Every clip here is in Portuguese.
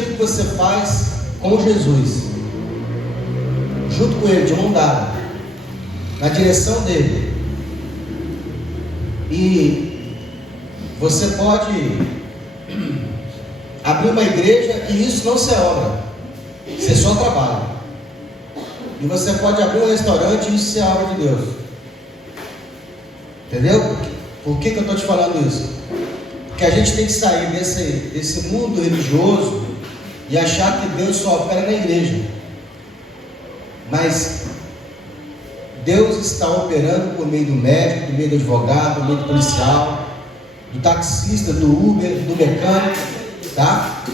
aquilo que você faz com Jesus, junto com Ele, de mão dada, na direção dele. E você pode abrir uma igreja e isso não ser obra, ser só trabalho. E você pode abrir um restaurante e isso ser obra de Deus. Entendeu? Por que eu estou te falando isso? Porque a gente tem que sair desse mundo religioso e achar que Deus só opera na igreja. Mas Deus está operando por meio do médico, por meio do advogado, por meio do policial, do taxista, do Uber, do mecânico, tá?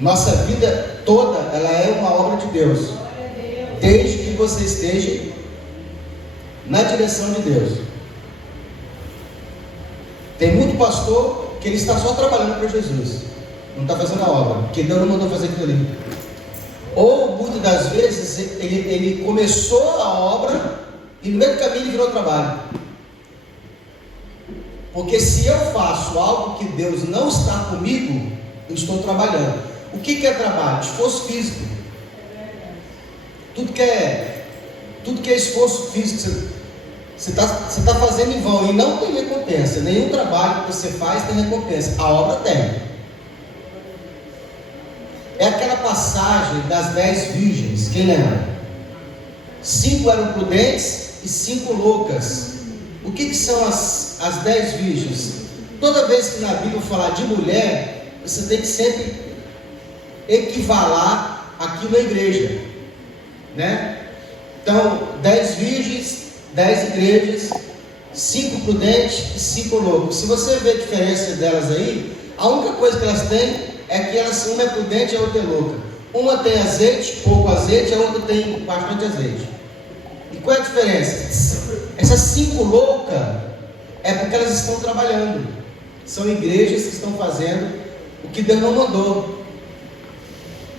Nossa vida toda, ela é uma obra de Deus, desde que você esteja na direção de Deus. Tem muito pastor que ele está só trabalhando para Jesus, não está fazendo a obra, porque Deus não mandou fazer aquilo ali. Ou muitas das vezes ele começou a obra e no meio do caminho ele virou trabalho. Porque se eu faço algo que Deus não está comigo, eu estou trabalhando. O que é trabalho? Esforço físico. Tudo que é esforço físico, você está fazendo em vão e não tem recompensa. Nenhum trabalho que você faz tem recompensa. A obra tem. É aquela passagem das 10 virgens, quem lembra? 5 eram prudentes e 5 loucas. O que são as 10 virgens? Toda vez que na Bíblia falar de mulher, você tem que sempre equivalar aquilo à igreja, né? Então, 10 virgens, 10 igrejas, 5 prudentes e 5 loucos. Se você ver a diferença delas aí, a única coisa que elas têm é que uma é prudente e a outra é louca. Uma tem azeite, pouco azeite, a outra tem bastante azeite. E qual é a diferença? Essas 5 loucas é porque elas estão trabalhando. São igrejas que estão fazendo o que Deus não mandou.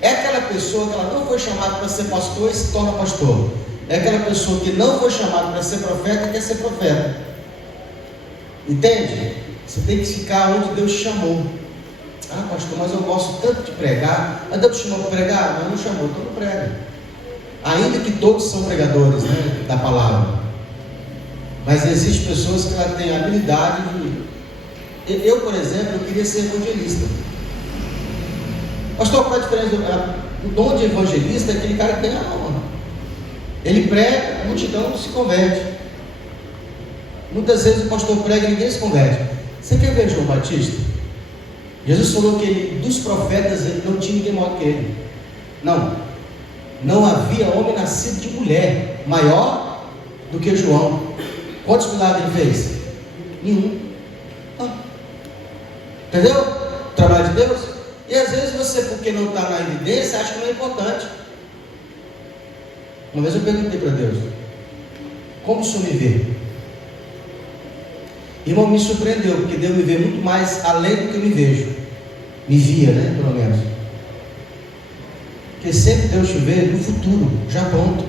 É aquela pessoa que ela não foi chamada para ser pastor e se torna pastor. É aquela pessoa que não foi chamada para ser profeta e quer ser profeta. Entende? Você tem que ficar onde Deus te chamou. Ah, pastor, mas eu gosto tanto de pregar. Ah, Deus te chamou para pregar? Mas não chamou, então não prega. Ainda que todos são pregadores, né, da palavra. Mas existem pessoas que ela têm habilidade de... Eu, por exemplo, eu queria ser evangelista. Pastor, qual é a diferença? O dom de evangelista é aquele cara que tem a alma. Ele prega, a multidão se converte. Muitas vezes o pastor prega e ninguém se converte. Você quer ver João Batista? Jesus falou que dos profetas ele não tinha ninguém maior que ele. Não havia homem nascido de mulher maior do que João. Quantos milagres ele fez? Nenhum. Entendeu? O trabalho de Deus. E às vezes você, porque não está na evidência, acha que não é importante. Uma vez eu perguntei para Deus: como o Senhor me vê? Irmão, me surpreendeu, porque Deus me vê muito mais além do que eu me vejo. Me via, né? Pelo menos. Porque sempre Deus te vê no futuro, já pronto.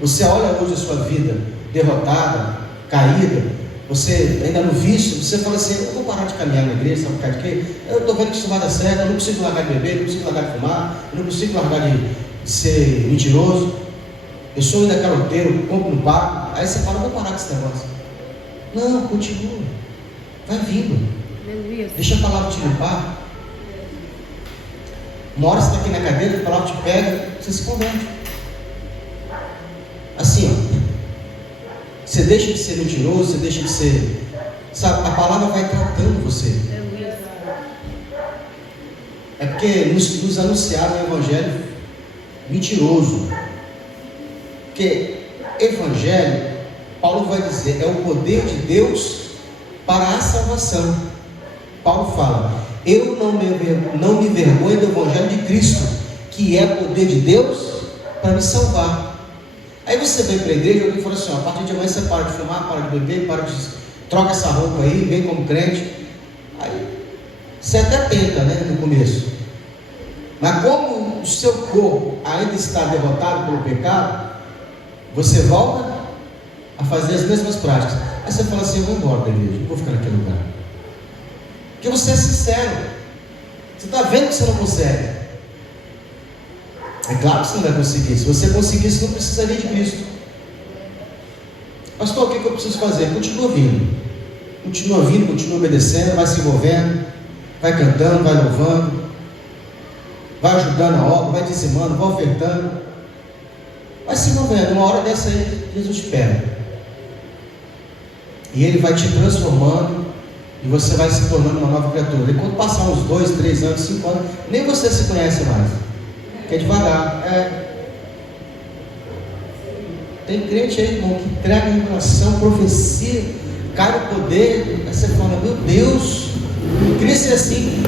Você olha hoje a sua vida derrotada, caída, você ainda no vício, você fala assim: eu vou parar de caminhar na igreja, sabe por causa de quê? Eu estou vendo que isso vai dar certo, eu não consigo largar de beber, eu não consigo largar de fumar, eu não consigo largar de ser mentiroso, eu sou ainda caroteiro, compro no pago. Aí você fala: vou parar com esse negócio. Não, continua, vai vindo, deixa a palavra te limpar. Uma hora você está aqui na cadeira, a palavra te pega, você se converte. Assim, ó, você deixa de ser mentiroso, você deixa de ser, sabe, a palavra vai tratando você. É porque nos anunciaram o evangelho mentiroso. Porque evangelho, Paulo vai dizer, é o poder de Deus para a salvação. Paulo fala: eu não me envergonho do evangelho de Cristo, que é o poder de Deus para me salvar. Aí você vem para a igreja e alguém fala assim: ó, a partir de amanhã você para de fumar, para de beber, troca essa roupa aí, vem como crente. Aí você até tenta, né, no começo. Mas como o seu corpo ainda está derrotado pelo pecado, você volta a fazer as mesmas práticas. Aí você fala assim: eu vou embora da igreja, não vou ficar naquele lugar. Porque você é sincero. Você está vendo que você não consegue. É claro que você não vai conseguir. Se você conseguir, você não precisaria de Cristo. Pastor, o que eu preciso fazer? Continua vindo, continua obedecendo, vai se envolvendo, vai cantando, vai louvando, vai ajudando a obra, vai dizimando, vai ofertando, vai se envolvendo. Uma hora dessa aí, Jesus espera, e Ele vai te transformando, e você vai se tornando uma nova criatura. E quando passar uns 2, 3 anos, 5 anos, nem você se conhece mais, que é devagar. Tem crente aí, irmão, que entrega a revelação, profecia, cai no poder, aí você fala, meu Deus, eu queria ser assim.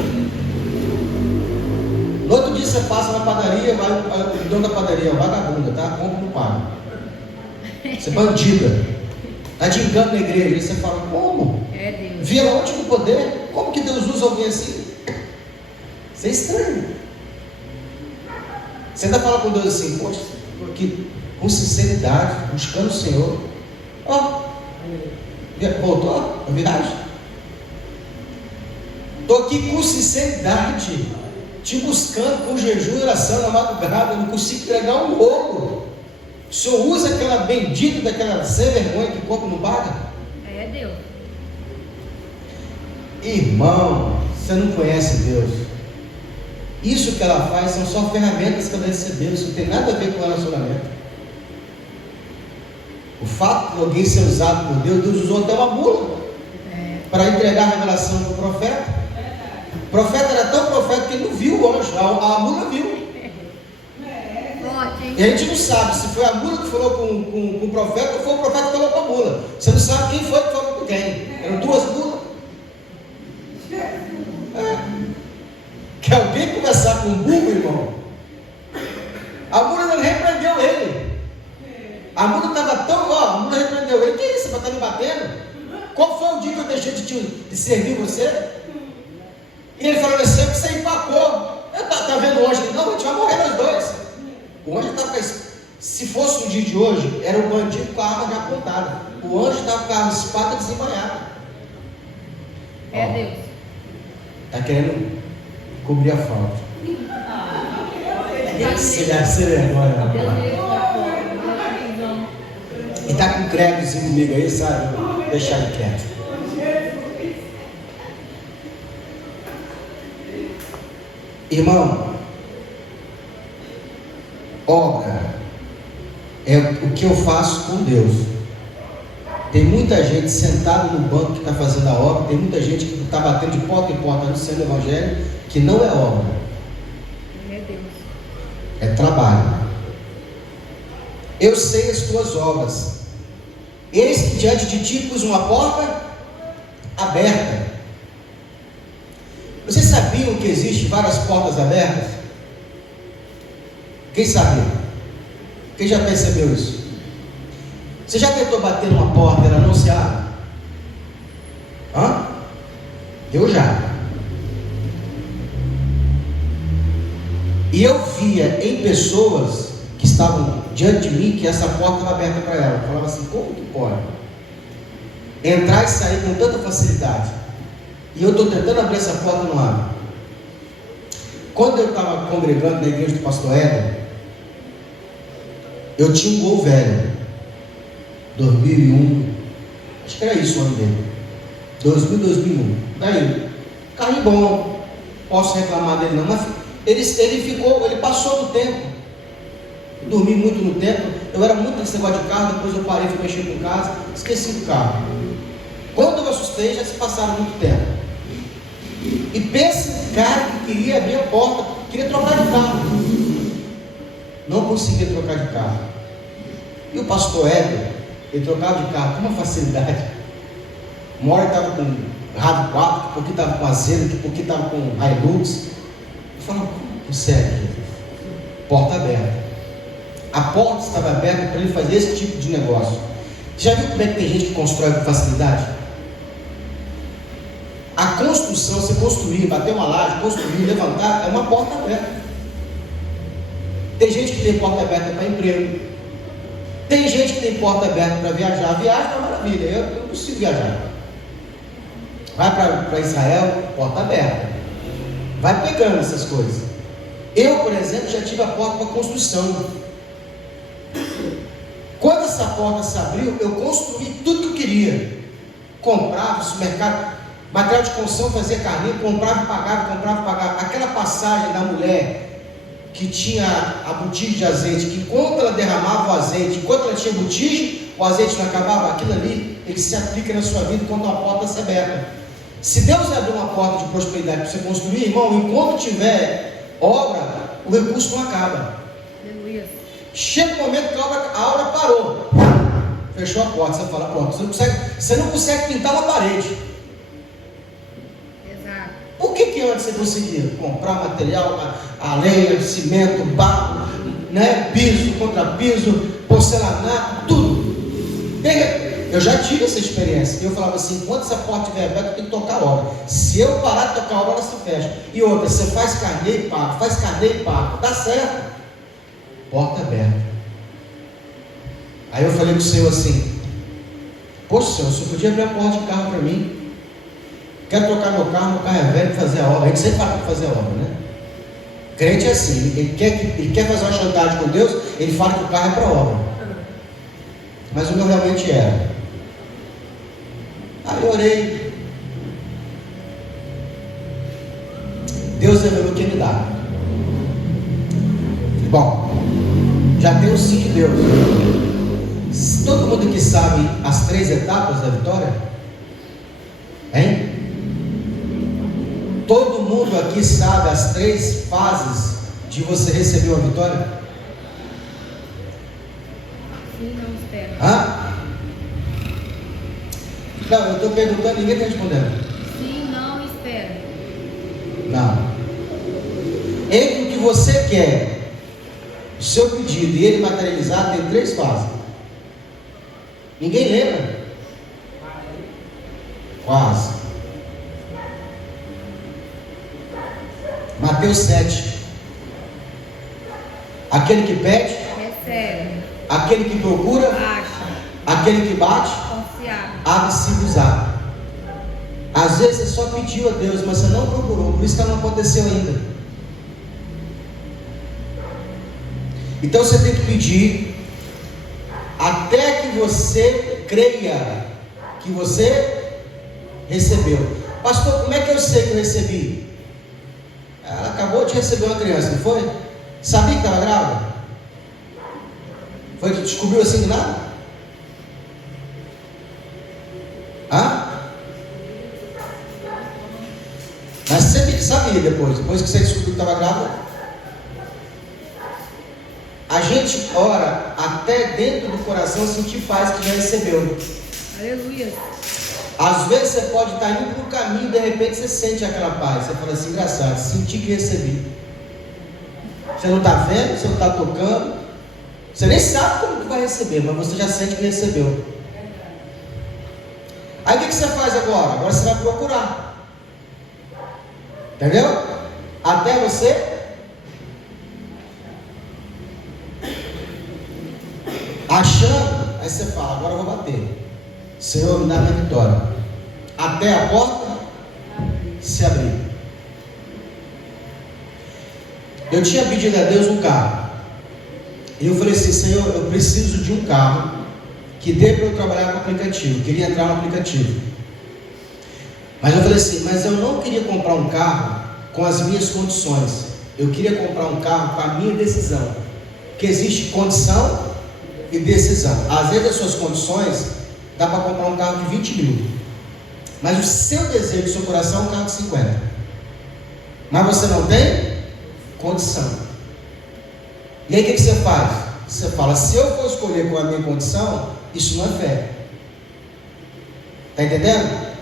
No outro dia você passa na padaria, vai o dono da padaria, vagabunda, tá? Compra e não paga. Você é bandida, está de engano na igreja. Aí você fala, como? É Deus. Via onde no poder? Como que Deus usa alguém assim? Você é estranho. Você ainda fala com Deus assim, poxa, porque com sinceridade, buscando o Senhor. Voltou a viagem? Estou aqui com sinceridade, te buscando com jejum e oração na madrugada, não consigo entregar um rolo. O Senhor usa aquela bendita daquela sem vergonha que o corpo não paga? É Deus. Irmão, você não conhece Deus. Isso que ela faz são só ferramentas que ela recebeu, isso não tem nada a ver com o relacionamento. O fato de alguém ser usado por Deus, Deus usou até uma mula para entregar a revelação para o profeta. O profeta era tão profeta que ele não viu o anjo, a mula viu. E a gente não sabe se foi a mula que falou com o profeta ou foi o profeta que falou com a mula. Você não sabe quem foi que falou com quem. Eram duas mulas. Quer alguém conversar com um burro, irmão? A mula não repreendeu ele. A mula estava tão, a mula repreendeu ele. Que isso? Você está me batendo? Qual foi o dia que eu deixei de servir você? E ele falou assim, que você empacou. Está vendo o anjo? Não, a gente vai morrer nós dois. O anjo estava com a, se fosse um dia de hoje, era o bandido com a arma já apontada. O anjo estava com a espada desembanhada. É Deus. Está querendo cobrir a falta. Se deve ser vergonha. E está com um credozinho comigo aí, sabe? Deixar ele quieto. Irmão, obra é o que eu faço com Deus. Tem muita gente sentada no banco que está fazendo a obra, tem muita gente que está batendo de porta em porta anunciando o Evangelho, que não é obra, é trabalho. Eu sei as tuas obras, eis que diante de ti pus uma porta aberta. Vocês sabiam que existem várias portas abertas? Quem sabia? Quem já percebeu isso? Você já tentou bater numa porta e ela não se abre? Eu já. E eu via em pessoas que estavam diante de mim que essa porta estava aberta para ela. Eu falava assim, como que pode? Entrar e sair com tanta facilidade. E eu estou tentando abrir essa porta e não abre. Quando eu estava congregando na igreja do pastor Éder, eu tinha um Gol velho, 2001, acho que era isso o ano dele, 2001, daí, carrinho bom, posso reclamar dele não, mas ele passou do tempo, eu dormi muito no tempo, eu era muito nesse negócio de carro, depois eu parei, fui mexer com casa, esqueci do carro. Quando eu me assustei, já se passaram muito tempo. E pense no cara que queria abrir a porta, queria trocar de carro, não conseguia trocar de carro. E o pastor Éder, ele trocava de carro com uma facilidade. Uma hora ele estava com RAV 4, um pouquinho estava com Azero, um pouquinho estava com Hilux. Eu falava, como consegue? Porta aberta. A porta estava aberta para ele fazer esse tipo de negócio. Já viu como é que tem gente que constrói com facilidade? A construção, você construir, bater uma laje, construir, levantar, é uma porta aberta. Tem gente que tem porta aberta para emprego. Tem gente que tem porta aberta para viajar. Viagem é uma maravilha, eu não consigo viajar. Vai para Israel, porta aberta. Vai pegando essas coisas. Eu, por exemplo, já tive a porta para construção. Quando essa porta se abriu, eu construí tudo que eu queria. Comprava, supermercado, material de construção, fazia carrinho, comprava e pagava. Aquela passagem da mulher que tinha a botija de azeite, que enquanto ela derramava o azeite, enquanto ela tinha botija, o azeite não acabava, aquilo ali, ele se aplica na sua vida quando a porta se aberta. Se Deus abrir uma porta de prosperidade para você construir, irmão, enquanto tiver obra, o recurso não acaba. Aleluia. Chega o momento que a obra parou, fechou a porta, você fala, pronto, você não consegue pintar uma parede. Exato. Por que antes você conseguia comprar material, a lenha, cimento, barro, né, piso, contrapiso, porcelanato, tudo? Eu já tive essa experiência. Eu falava assim, enquanto essa porta estiver aberta, eu tenho que tocar a obra. Se eu parar de tocar a obra, ela se fecha. E outra, você faz carneiro e paga, dá certo. Porta aberta. Aí eu falei para o Senhor assim, poxa Senhor, você podia abrir a porta de carro para mim? Quero trocar meu carro é velho para fazer a obra. A gente sempre fala para fazer a obra, né? Crente é assim, ele quer fazer uma chantagem com Deus, ele fala que o carro é para obra. Mas o meu realmente era. Aí eu orei. Deus revelou que me dá. Bom, já tem o sim de Deus. Todo mundo aqui sabe as 3 etapas da vitória? Hein? Todo mundo aqui sabe as 3 fases de você receber uma vitória? Sim, não espera. Hã? Não, eu estou perguntando, ninguém está respondendo. Sim, não espera. Não. Entre o que você quer, o seu pedido e ele materializar, tem 3 fases. Ninguém lembra? Quase. Mateus 7. Aquele que pede, Recebe. aquele que procura, Acha. aquele que bate, Confiar. abre-se-vos-á. Às vezes você só pediu a Deus, mas você não procurou, por isso que não aconteceu ainda. Então você tem que pedir até que você creia que você recebeu. Pastor, como é que eu sei que eu recebi? Ela acabou de receber uma criança, não foi? Sabia que estava grávida? Foi que descobriu assim do nada? Hã? Mas você sabia depois que você descobriu que estava grávida? A gente ora até dentro do coração sentir paz que já recebeu. Aleluia. Às vezes você pode estar indo para o caminho e de repente você sente aquela paz. Você fala assim, engraçado, senti que recebi. Você não está vendo, você não está tocando, você nem sabe como que vai receber, mas você já sente que recebeu. Aí o que você faz agora? Agora você vai procurar. Entendeu? Até você achando, aí você fala, agora eu vou bater. Senhor, me dá minha vitória. Até a porta se abrir. Eu tinha pedido a Deus um carro. E eu falei assim, Senhor, eu preciso de um carro que dê para eu trabalhar com aplicativo. Eu queria entrar no aplicativo. Mas eu falei assim, mas eu não queria comprar um carro com as minhas condições. Eu queria comprar um carro com a minha decisão. Porque existe condição e decisão. Às vezes as suas condições dá para comprar um carro de 20 mil. Mas o seu desejo, o seu coração é um carro de 50. Mas você não tem condição. E aí o que você faz? Você fala, se eu for escolher com a minha condição, isso não é fé. Está entendendo?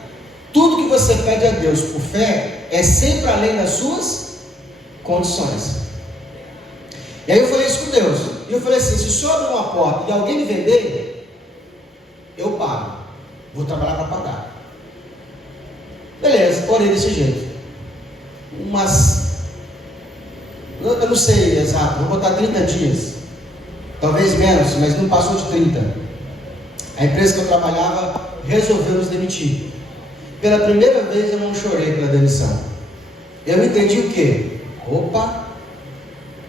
Tudo que você pede a Deus por fé é sempre além das suas condições. E aí eu falei isso com Deus. E eu falei assim, se o senhor abrir uma porta e alguém me vender, eu pago. Vou trabalhar para pagar. Beleza, orei desse jeito. Eu não sei exato, vou botar 30 dias. Talvez menos, mas não passou de 30. A empresa que eu trabalhava resolveu nos demitir. Pela primeira vez eu não chorei pela demissão. Eu entendi o quê? Opa,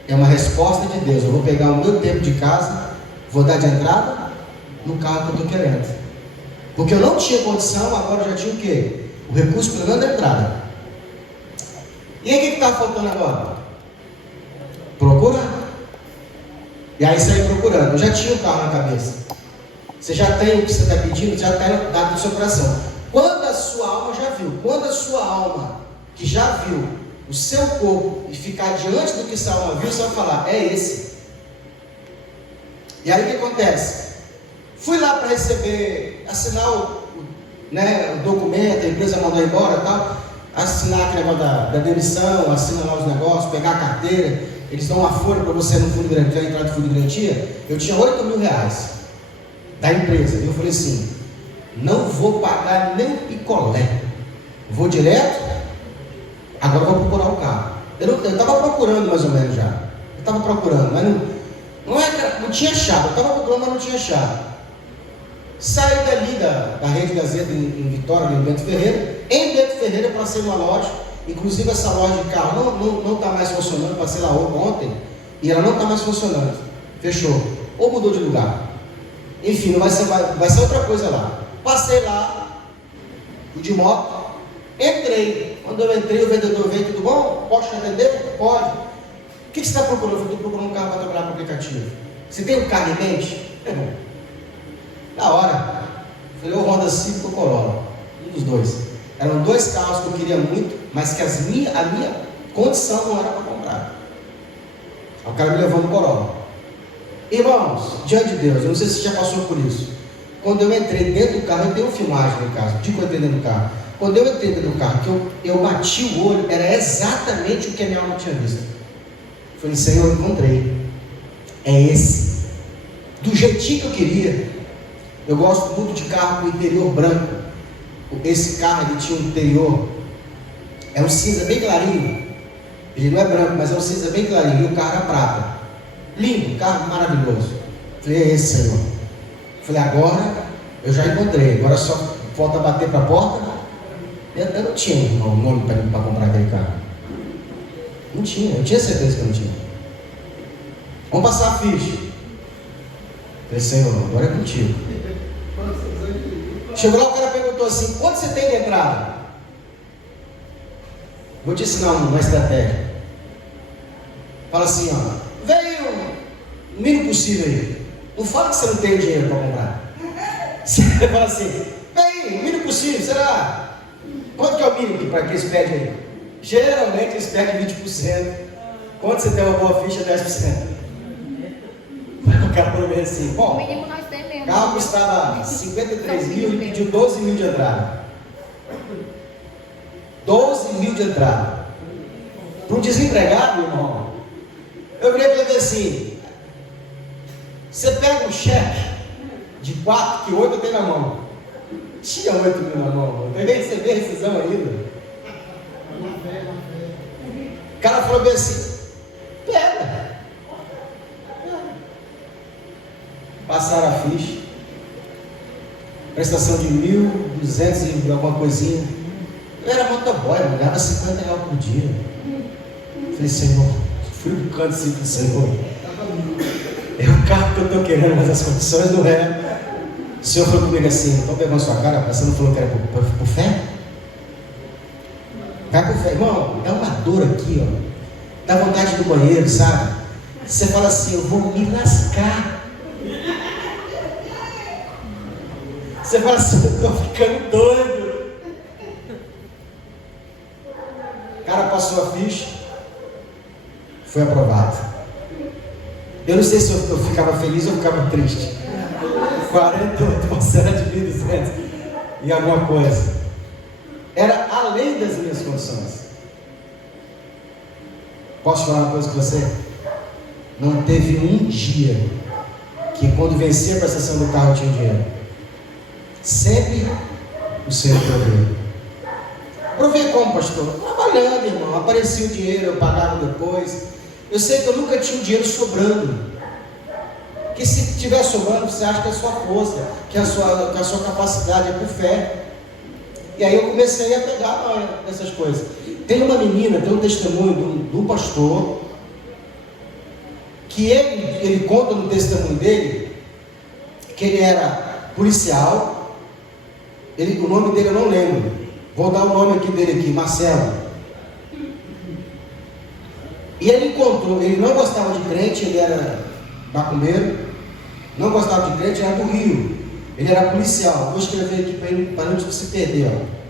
é uma resposta de Deus. Eu vou pegar o meu tempo de casa, vou dar de entrada no carro que eu estou querendo. Porque eu não tinha condição, agora eu já tinha o quê? O recurso pelo menos da entrada. E aí o que está faltando agora? Procurar. E aí saí procurando. Eu já tinha o carro na cabeça. Você já tem o que você está pedindo, já está dado no seu coração. Quando a sua alma já viu, quando a sua alma que já viu o seu corpo e ficar diante do que essa alma viu, você vai falar, é esse. E aí o que acontece? Fui lá para receber, assinar o documento, a empresa mandou embora e tal, assinar aquele negócio da demissão, assinar lá os negócios, pegar a carteira, eles dão uma folha para você no fundo de garantia, entrar no fundo de garantia. Eu tinha R$8.000 da empresa, e eu falei assim, não vou pagar nem picolé, vou direto, agora vou procurar o carro. Eu estava procurando mais ou menos já, eu estava procurando, mas não tinha chave, eu estava procurando, mas não tinha chave. Saí dali da Rede Gazeta em Vitória, em Bento Ferreira. Em Bento Ferreira eu passei numa loja, inclusive essa loja de carro não está mais funcionando, passei lá ontem, e ela não está mais funcionando, fechou, ou mudou de lugar. Enfim, vai ser outra coisa lá. Passei lá, fui de moto, entrei. Quando eu entrei, o vendedor veio, tudo bom? Posso te atender? Pode. O que você está procurando? Eu estou procurando um carro para trabalhar para o aplicativo. Você tem um carro em mente? Na hora, falei, o Honda Civic ou Corolla, um dos dois. Eram dois carros que eu queria muito, mas que a minha condição não era para comprar. Aí o cara me levou no Corolla. Irmãos, diante de Deus, eu não sei se você já passou por isso. Quando eu entrei dentro do carro, eu tenho filmagem no carro, digo que eu entrei dentro do carro. Quando eu entrei dentro do carro, que eu bati o olho, era exatamente o que a minha alma tinha visto. Falei, Senhor, eu encontrei. É esse. Do jeitinho que eu queria. Eu gosto muito de carro com interior branco. Esse carro ele tinha um interior, é um cinza bem clarinho. Ele não é branco, mas é um cinza bem clarinho. E o carro é prata. Lindo, carro maravilhoso. Falei, é esse, Senhor. Falei, agora eu já encontrei. Agora só falta bater para a porta. Eu não tinha um nome para comprar aquele carro. Não tinha, eu tinha certeza que eu não tinha. Vamos passar a ficha. Falei, Senhor, agora é contigo. Chegou lá, o cara perguntou assim, quanto você tem de entrada? Vou te ensinar uma estratégia. Fala assim, ó, veio o mínimo possível aí. Não fala que você não tem dinheiro para comprar. Você fala assim, veio o mínimo possível, será? Quanto que é o mínimo para que eles pedem aí? Geralmente eles pedem 20%. Quando você tem uma boa ficha, 10%. O cara falou bem assim, bom, o carro custava 53 mil e pediu 12 mil de entrada. 12 mil de entrada. Para um desempregado, irmão, eu virei para ele assim, você pega um cheque de 4, que 8 eu tenho na mão. Tinha 8 mil na mão, não tem nem receber a rescisão ainda. O cara falou bem assim, pega. Passaram a ficha, prestação de 1.200 e alguma coisinha. Eu era motoboy, eu ganhava R$50 por dia. Falei, Senhor, fui no canto assim, Senhor, é o carro que eu estou querendo, mas as condições não é. O Senhor falou comigo assim, estou pegando sua cara, você não falou que era por fé? Vai por fé, irmão, dá uma dor aqui, ó. Dá vontade do banheiro, sabe? Você fala assim, eu vou me lascar. Você fala assim, eu estou ficando doido. O cara passou a ficha, foi aprovado. Eu não sei se eu ficava feliz ou ficava triste. 48% de 1.200 e alguma coisa. Era além das minhas condições. Posso falar uma coisa com você? Não teve um dia que quando venci a prestação do carro eu tinha dinheiro. Sempre o Senhor proveu. Provei como, pastor? Trabalhando, irmão. Aparecia o dinheiro, eu pagava depois. Eu sei que eu nunca tinha o dinheiro sobrando. Que se estiver sobrando, você acha que é a sua força, que é a sua capacidade, é por fé. E aí eu comecei a pegar essas coisas. Tem uma menina, tem um testemunho do pastor, que ele conta no testemunho dele, que ele era policial, o nome dele eu não lembro, vou dar o nome dele aqui, Marcelo. E ele encontrou, ele não gostava de crente, ele era macumbeiro, não gostava de crente, era do Rio, ele era policial. Vou escrever aqui para não se perder, ó.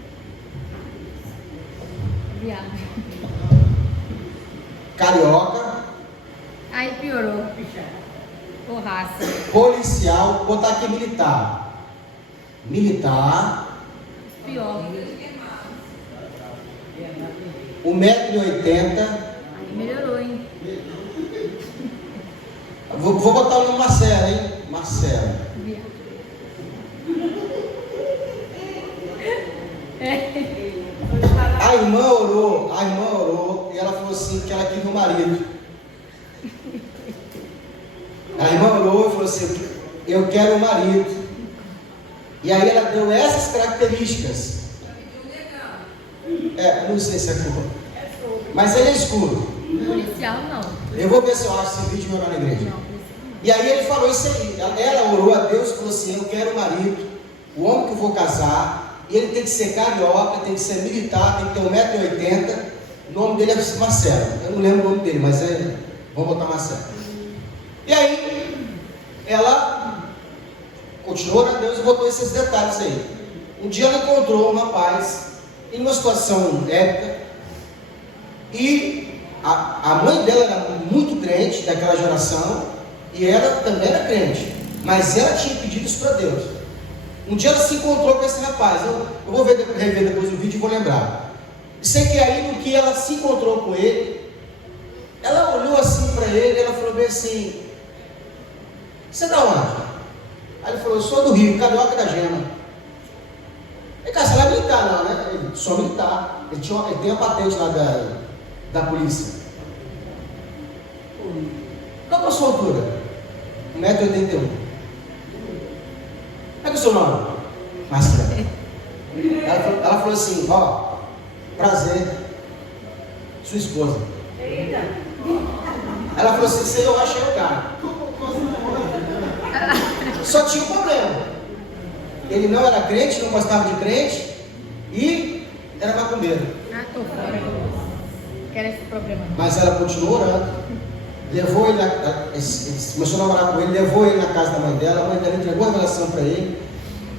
Carioca. Aí piorou. Ô raça. Policial, vou botar aqui militar. Militar. Pior. 1,80 m. Aí melhorou, hein? Vou botar o nome Marcelo, hein? Marcelo. A irmã orou, e ela falou assim, que ela queria um marido. A irmã orou e falou assim, eu quero um marido. E aí ela deu essas características. Não sei se é cor, mas ele é escuro. Policial não. Eu vou ver se eu acho esse vídeo lá na igreja. Não. E aí ele falou isso aí. Ela orou a Deus e falou assim, eu quero um marido, o homem que eu vou casar. E ele tem que ser carioca, tem que ser militar, tem que ter 1,80 m. O nome dele é Marcelo. Eu não lembro o nome dele, mas vamos botar Marcelo. E aí, ela continuou a Deus e botou esses detalhes aí. Um dia ela encontrou um rapaz em uma situação épica. E a mãe dela era muito crente, daquela geração. E ela também era crente. Mas ela tinha pedido isso para Deus. Um dia ela se encontrou com esse rapaz. Eu vou rever depois o vídeo e vou lembrar. E sei que aí no que ela se encontrou com ele, ela olhou assim para ele e ela falou bem assim, você é da onde? Aí ele falou, eu sou do Rio, Carioca da Gema. Ele cara, você não é militar não, né? Ele, sou militar. Ele tem a patente lá da polícia. Qual é a sua altura? 1,81 m. Como é que é o seu nome? Marcelo. Ela falou assim, ó, prazer, sua esposa. Ela falou assim, sei, eu achei o cara. Só tinha um problema. Ele não era crente, não gostava de crente e era macumbeiro. Tô fora. Quero esse problema. Mas ela continuou orando. Levou ele, começou a namorar com ele, levou ele na casa da mãe dela, a mãe dela entregou a revelação para ele.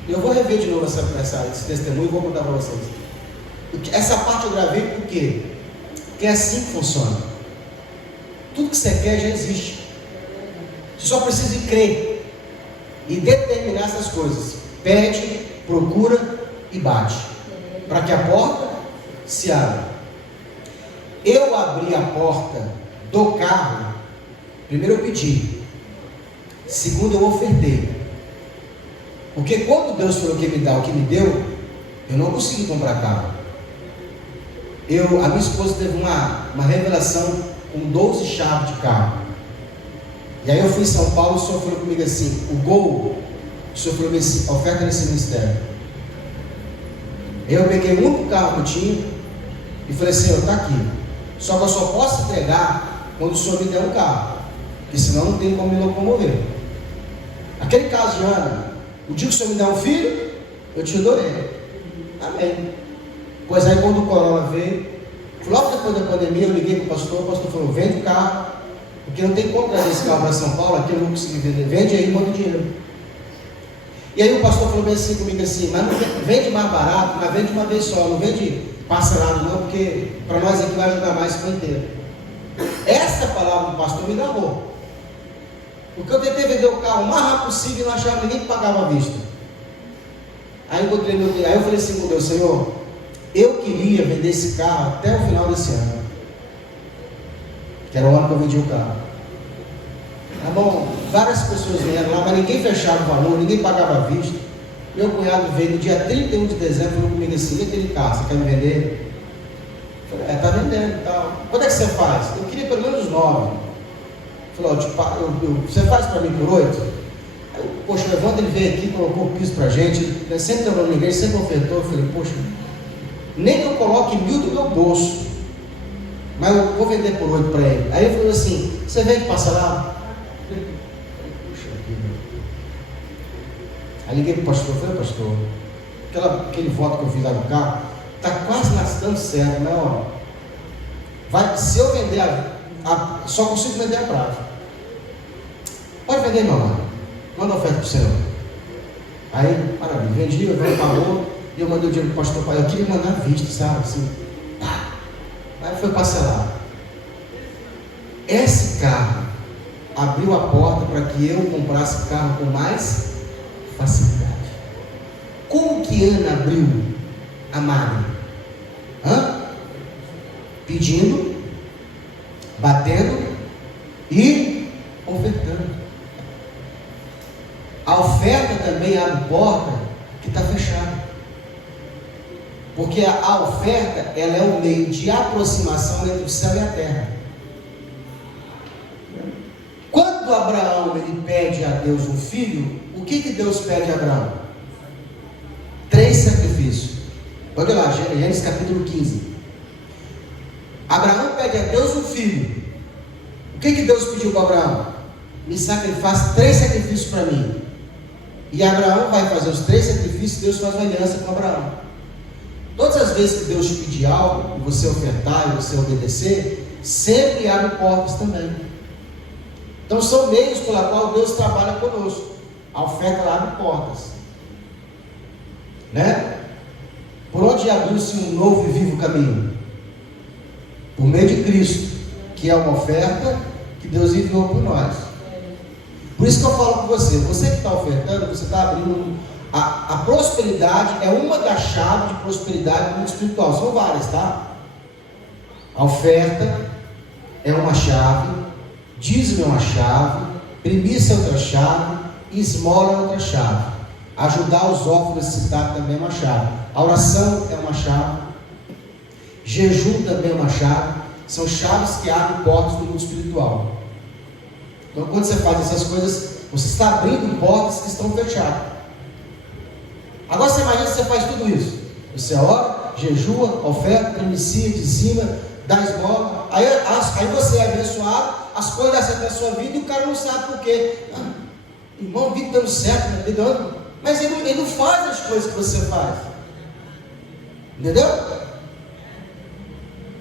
Eu vou rever de novo esse testemunho e vou contar para vocês. Essa parte eu gravei por quê? Porque é assim que funciona. Tudo que você quer já existe. Você só precisa crer e determinar essas coisas. Pede, procura e bate, para que a porta se abra. Eu abri a porta do carro. Primeiro eu pedi, segundo eu ofertei, porque quando Deus falou que me dá o que me deu, eu não consegui comprar carro. A minha esposa teve uma revelação com 12 chaves de carro, e aí eu fui em São Paulo, o Senhor falou comigo assim, o Gol, o Senhor falou assim, oferta nesse ministério. Eu peguei o único carro que eu tinha, e falei, Senhor, está aqui, só que eu só posso entregar quando o Senhor me der um carro, porque senão não tem como me locomover. Aquele caso de Ana, o dia que o Senhor me der um filho, eu te dou ele. Amém. Pois aí quando o corona veio, logo depois da pandemia, eu liguei para o pastor falou, vende o carro, porque não tem como trazer esse carro para São Paulo, aqui eu não vou conseguir vender, vende aí e manda o dinheiro. E aí o pastor falou bem assim comigo assim, mas não vende mais barato, mas vende uma vez só, não vende parcelado não, porque para nós aqui vai ajudar mais o inteiro. Essa palavra do pastor me agarrou. Porque eu tentei vender o carro o mais rápido possível e não achava ninguém que pagava à vista. Aí eu falei assim com Deus, Senhor, eu queria vender esse carro até o final desse ano. Que era o ano que eu vendi o carro. Tá bom, várias pessoas vieram lá, mas ninguém fechava o valor, ninguém pagava à vista. Meu cunhado veio no dia 31 de dezembro, falou comigo assim, e aquele carro, você quer me vender? Eu falei, tá vendendo e tal. Quanto é que você faz? Eu queria pelo menos 9. Falou, você faz para mim por 8? Aí, poxa, o Evandro ele veio aqui, colocou o piso pra gente, sempre trabalhou na igreja, sempre ofertou. Eu falei, poxa, nem que eu coloque 1.000 do meu bolso, mas eu vou vender por 8 para ele. Aí ele falou assim: você vende parcelado? Puxa vida. Aí liguei para o pastor, falei: pastor, aquele voto que eu fiz lá no carro está quase dando certo, né? Ó, se eu vender só consigo vender a prazo. Pode vender, meu amor, manda oferta para o Senhor. Aí, maravilha, vendi, o velho pagou, e eu mandei o dinheiro para o pastor. Eu queria mandar visto, sabe, assim, pá. Aí foi parcelado. Esse carro abriu a porta para que eu comprasse carro com mais facilidade. Como que Ana abriu a Mari? Pedindo, batendo e ofertando. A oferta também abre porta que está fechada. Porque a oferta, ela é o meio de aproximação entre o céu e a terra. Quando Abraão ele pede a Deus um filho, o que Deus pede a Abraão? 3 sacrifícios. Olha lá, Gênesis capítulo 15. Abraão pede a Deus um filho. O que Deus pediu para Abraão? Me sacrifica 3 sacrifícios para mim. E Abraão vai fazer os 3 sacrifícios, Deus faz uma aliança com Abraão. Todas as vezes que Deus te pedir algo, e você ofertar, e você obedecer, sempre abre portas também. Então são meios pela qual Deus trabalha conosco. A oferta abre portas, né? Por onde abriu-se um novo e vivo caminho? Por meio de Cristo, que é uma oferta que Deus enviou por nós. Por isso que eu falo com você que está ofertando, você está abrindo a prosperidade, é uma das chaves de prosperidade no mundo espiritual, são várias, tá? A oferta é uma chave, dízimo é uma chave, primícia é outra chave, esmola é outra chave, ajudar os órfãos necessitados também é uma chave, a oração é uma chave, jejum também é uma chave, são chaves que abrem portas do mundo espiritual. Então quando você faz essas coisas, você está abrindo portas que estão fechadas. Agora você imagina que você faz tudo isso, você ora, jejua, oferta, primicia, dizima, dá esmola, aí você é abençoado, as coisas dão certo na sua vida e o cara não sabe por quê. Irmão, o vídeo dando certo na vida, mas ele não faz as coisas que você faz, entendeu?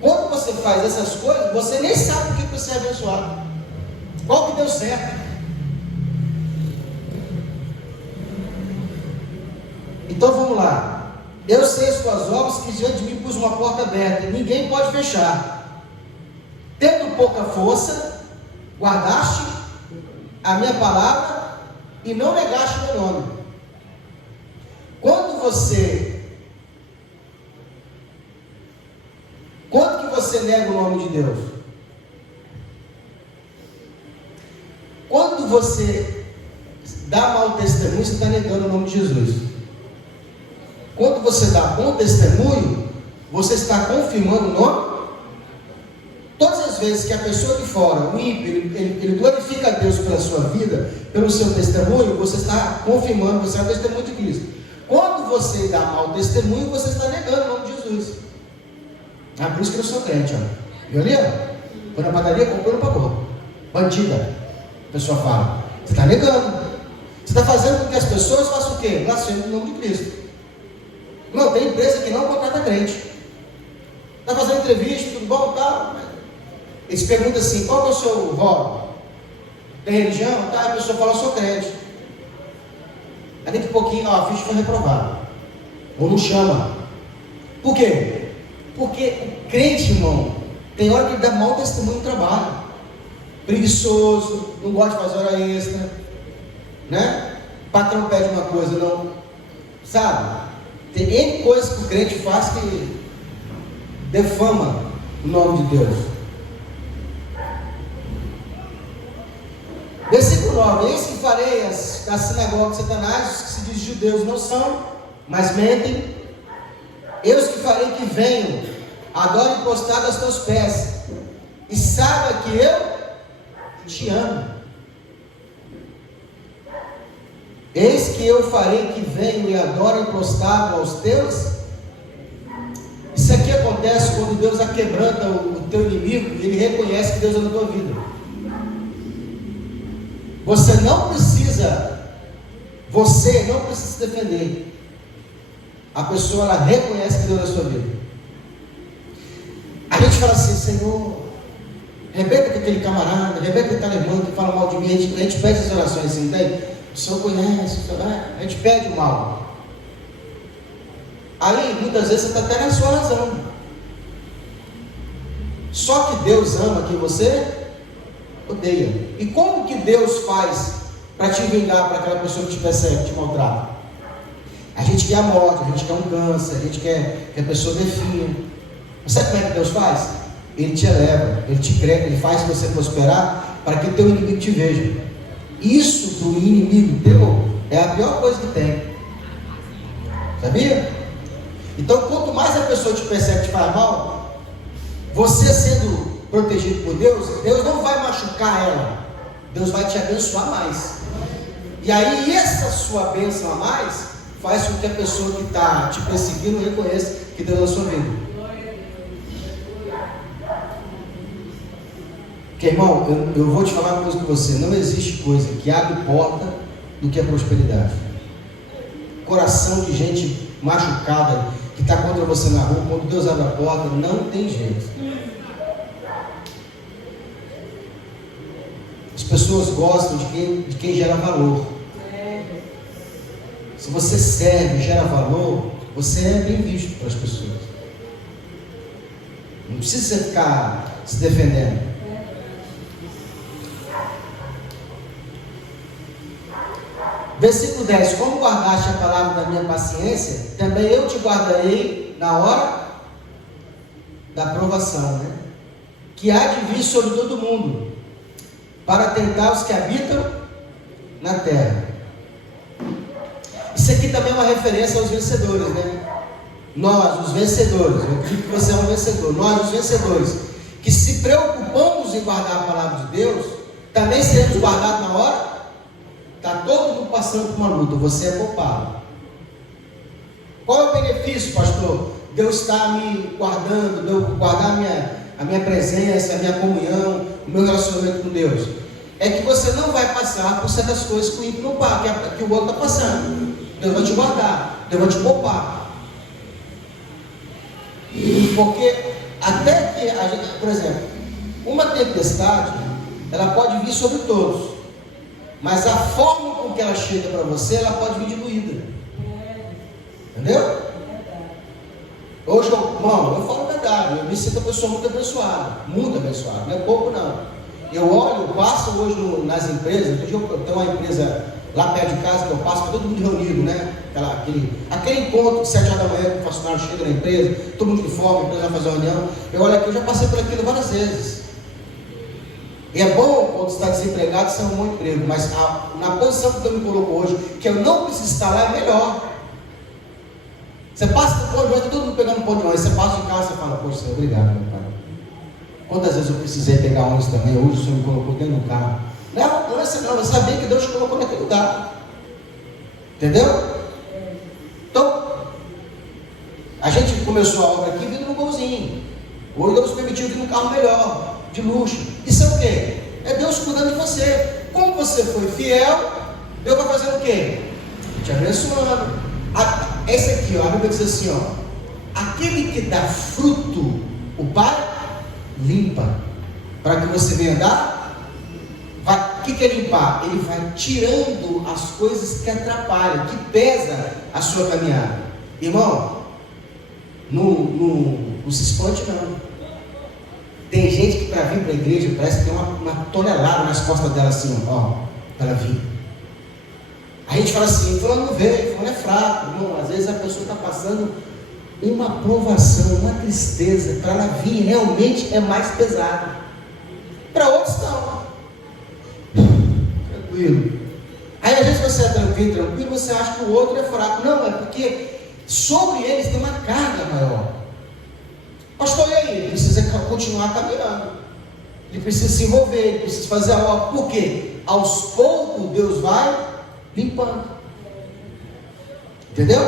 Quando você faz essas coisas, você nem sabe por que você é abençoado, qual que deu certo. Então vamos lá. Eu sei as tuas obras, que diante de mim pus uma porta aberta, e ninguém pode fechar. Tendo pouca força, guardaste a minha palavra e não negaste o meu nome. Quando que você nega o nome de Deus? Quando você dá mau testemunho, você está negando o nome de Jesus. Quando você dá bom testemunho, você está confirmando o nome. Todas as vezes que a pessoa de fora, o ímpio, ele glorifica a Deus pela sua vida, pelo seu testemunho, você está confirmando, você é o testemunho de Cristo. Quando você dá mau testemunho, você está negando o nome de Jesus. Por isso que eu sou crente, ó. Viu ali, ó? Foi na padaria, comprou, não pagou. Bandida. A pessoa fala, você está negando. Você está fazendo com que as pessoas façam o quê? Blasfemem o nome de Cristo. Não, tem empresa que não contrata crente. Está fazendo entrevista, tudo bom, tal. Eles perguntam assim, qual é o seu voto? Tem religião? Tá, a pessoa fala, eu sou crente. Aí daqui a pouquinho, a ficha foi reprovada. Ou não chama. Por quê? Porque o crente, irmão, tem hora que ele dá mau testemunho no trabalho. Preguiçoso, não gosta de fazer hora extra, né? O patrão pede uma coisa, não, sabe? Tem N coisas que o crente faz que defama o nome de Deus. Versículo 9: eis que farei da sinagoga de Satanás, os que se dizem judeus não são, mas mentem. Eu os que farei que venham, adorem prostrado aos teus pés, e saiba que eu te amo. Eis que eu farei que venham e adorem prostrado aos teus acontece quando Deus aquebranta o teu inimigo e ele reconhece que Deus é na tua vida? Você não precisa se defender. A pessoa, ela reconhece que Deus é na sua vida. A gente fala assim: Senhor, rebenta com aquele camarada, rebenta com aquela irmã que fala mal de mim. A gente pede as orações assim, entende? O Senhor conhece, a gente pede o mal. Aí, muitas vezes, você está até na sua razão. Só que Deus ama quem você odeia. E como que Deus faz para te vingar para aquela pessoa que te persegue, que te maltrata? A gente quer a morte, a gente quer um câncer, a gente quer que a pessoa definha. Mas sabe como é que Deus faz? Ele te eleva, Ele te crê, Ele faz você prosperar para que o teu inimigo te veja. Isso para o inimigo teu é a pior coisa que tem. Sabia? Então, quanto mais a pessoa te persegue, te faz mal, você sendo protegido por Deus, Deus não vai machucar ela, Deus vai te abençoar mais. E aí, essa sua bênção a mais faz com que a pessoa que está te perseguindo reconheça que Deus é na sua vida. Porque, irmão, eu vou te falar uma coisa com você: não existe coisa que abre porta do que a prosperidade. Coração de gente machucada que está contra você na rua, quando Deus abre a porta, não tem jeito. As pessoas gostam de quem gera valor. Se você serve e gera valor, você é bem visto pelas pessoas. Não precisa você ficar se defendendo. Versículo 10: como guardaste a palavra da minha paciência, também eu te guardarei na hora da provação, né? Que há de vir sobre todo mundo, para tentar os que habitam na terra. Isso aqui também é uma referência aos vencedores, né? Nós, os vencedores, eu digo que você é um vencedor. Nós, os vencedores, que se preocupamos em guardar a palavra de Deus, também seremos guardados na hora. Está todo mundo passando por uma luta, você é poupado. Qual é o benefício, pastor? Deus está me guardando, Deus guardar a minha presença, a minha comunhão, o meu relacionamento com Deus. É que você não vai passar por certas coisas que o ímpio não paga, que o outro está passando. Deus vai te guardar, Deus vai te poupar. Porque até que a gente, por exemplo, uma tempestade, ela pode vir sobre todos. Mas a forma com que ela chega para você, ela pode vir diluída. Entendeu? Hoje, irmão, eu falo a verdade, eu me sinto uma pessoa muito abençoada, não é pouco não. Eu olho, passo hoje nas empresas, eu tenho uma empresa lá perto de casa que eu passo, todo mundo reunido, né? Aquele encontro de 7 horas da manhã que o funcionário chega na empresa, todo mundo de fome, a empresa vai fazer uma reunião. Eu olho aqui, eu já passei por aquilo várias vezes. E é bom quando você está desempregado, isso é um bom emprego, mas na posição que Deus me colocou hoje, que eu não preciso estar lá, é melhor. Você passa do pão de ônibus, todo mundo pegando pão de ônibus, você passa em casa, você fala: poxa, obrigado, meu pai. Quantas vezes eu precisei pegar ônibus também, hoje o Senhor me colocou dentro do carro. Não é assim não, você sabia que Deus te colocou naquele lugar. Entendeu? Então, a gente começou a obra aqui vindo no golzinho. Hoje Deus permitiu vir num carro melhor, de luxo. Isso é o quê? É Deus cuidando de você. Como você foi fiel, Deus vai fazer o quê? Te abençoando. Esse aqui, ó, a Bíblia diz assim, ó: aquele que dá fruto, o Pai limpa, para que você venha dar. O que é limpar? Ele vai tirando as coisas que atrapalham, que pesa a sua caminhada. Irmão, não se espante não. Tem gente que para vir para a igreja parece que tem uma tonelada nas costas dela assim, ó, para ela vir. A gente fala assim: fulano não veio, fulano é fraco. Irmão, às vezes a pessoa está passando uma provação, uma tristeza, para ela vir realmente é mais pesado. Para outros não. Tranquilo. Aí às vezes você é tranquilo, você acha que o outro é fraco. Não, é porque sobre eles tem uma carga maior. Pastor, e aí? Ele precisa continuar caminhando. Ele precisa se envolver, ele precisa fazer a obra. Por quê? Aos poucos Deus vai limpando. Entendeu?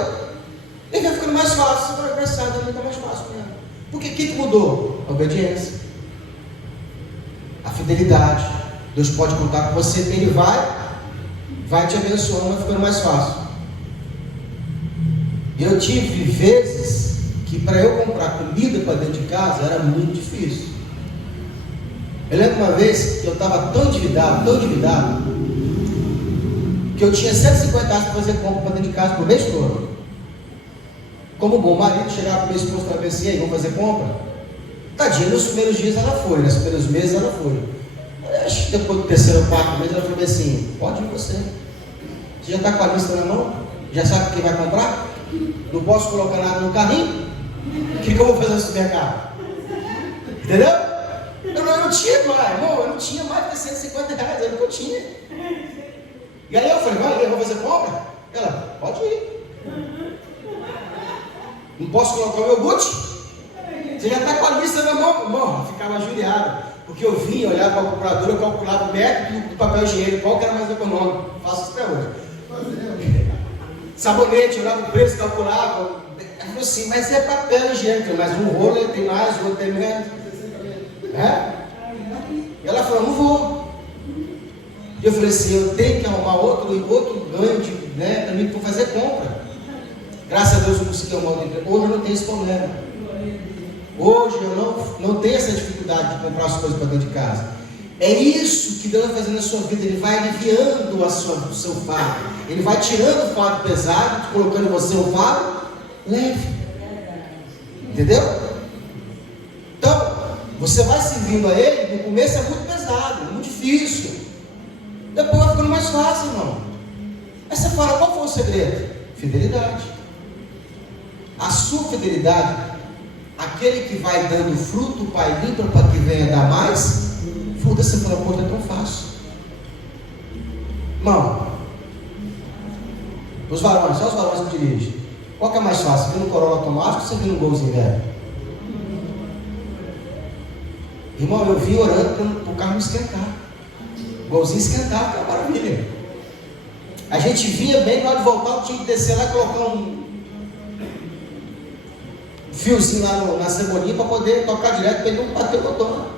Ele vai ficando mais fácil. Você vai conversar, também está mais fácil mesmo. Porque o que mudou? A obediência, a fidelidade. Deus pode contar com você, Ele vai te abençoando, vai ficando mais fácil. Eu tive vezes que para eu comprar comida para dentro de casa era muito difícil. Eu lembro uma vez que eu estava tão endividado, que eu tinha 150 reais para fazer compra para dentro de casa por mês todo. Como bom marido, chegava para o meu esposo para ver assim, aí, vamos fazer compra? Tadinha, nos primeiros dias ela foi, nos primeiros meses ela foi. Acho que depois do terceiro ou quarto mês ela falou assim, pode ir você. Você já está com a lista na mão? Já sabe o que vai comprar? Não posso colocar nada no carrinho? O que eu vou fazer no supermercado? Entendeu? Eu não tinha mais, irmão, eu não tinha mais que 150 reais, era o que eu tinha. E aí eu falei, vai, eu vou fazer compra? Ela, pode ir. Não posso colocar o meu boot? Você já está com a lista na mão, irmão. Eu ficava injuriado, porque eu vinha, olhava para a calculadora, eu calculava o método do papel higiênico, qual que era mais econômico. Faço isso até hoje. Sabonete, eu olhava o preço, calculava. Eu falei assim, mas é papel higiênico, mas um rolo tem mais, o outro tem menos. E ela falou, não vou. E eu falei assim, eu tenho que arrumar outro ganho para mim fazer compra. Graças a Deus eu consegui arrumar outro emprego. Hoje eu não tenho esse problema. Hoje eu não tenho essa dificuldade de comprar as coisas para dentro de casa. É isso que Deus vai fazendo na sua vida. Ele vai aliviando o seu fardo. Ele vai tirando o fardo pesado, colocando em você um fardo leve. Entendeu? Então, você vai servindo a Ele. No começo é muito pesado, é muito difícil. Depois vai ficando mais fácil, irmão. Aí você fala, qual foi o segredo? Fidelidade. A sua fidelidade, aquele que vai dando fruto, o Pai limpa para que venha dar mais. Você fala, pô, é tão fácil. Irmão, os varões, só os varões que dirigem. Qual que é mais fácil? Você vir no Corolla automático ou você vir no Golzinho velho? Irmão, eu vim orando para o carro esquentar. O Golzinho esquentar, que é uma maravilha. A gente vinha bem, na hora de voltar, eu tinha que descer lá e colocar um fiozinho lá na cebolinha para poder tocar direto, para ele não bater o motor.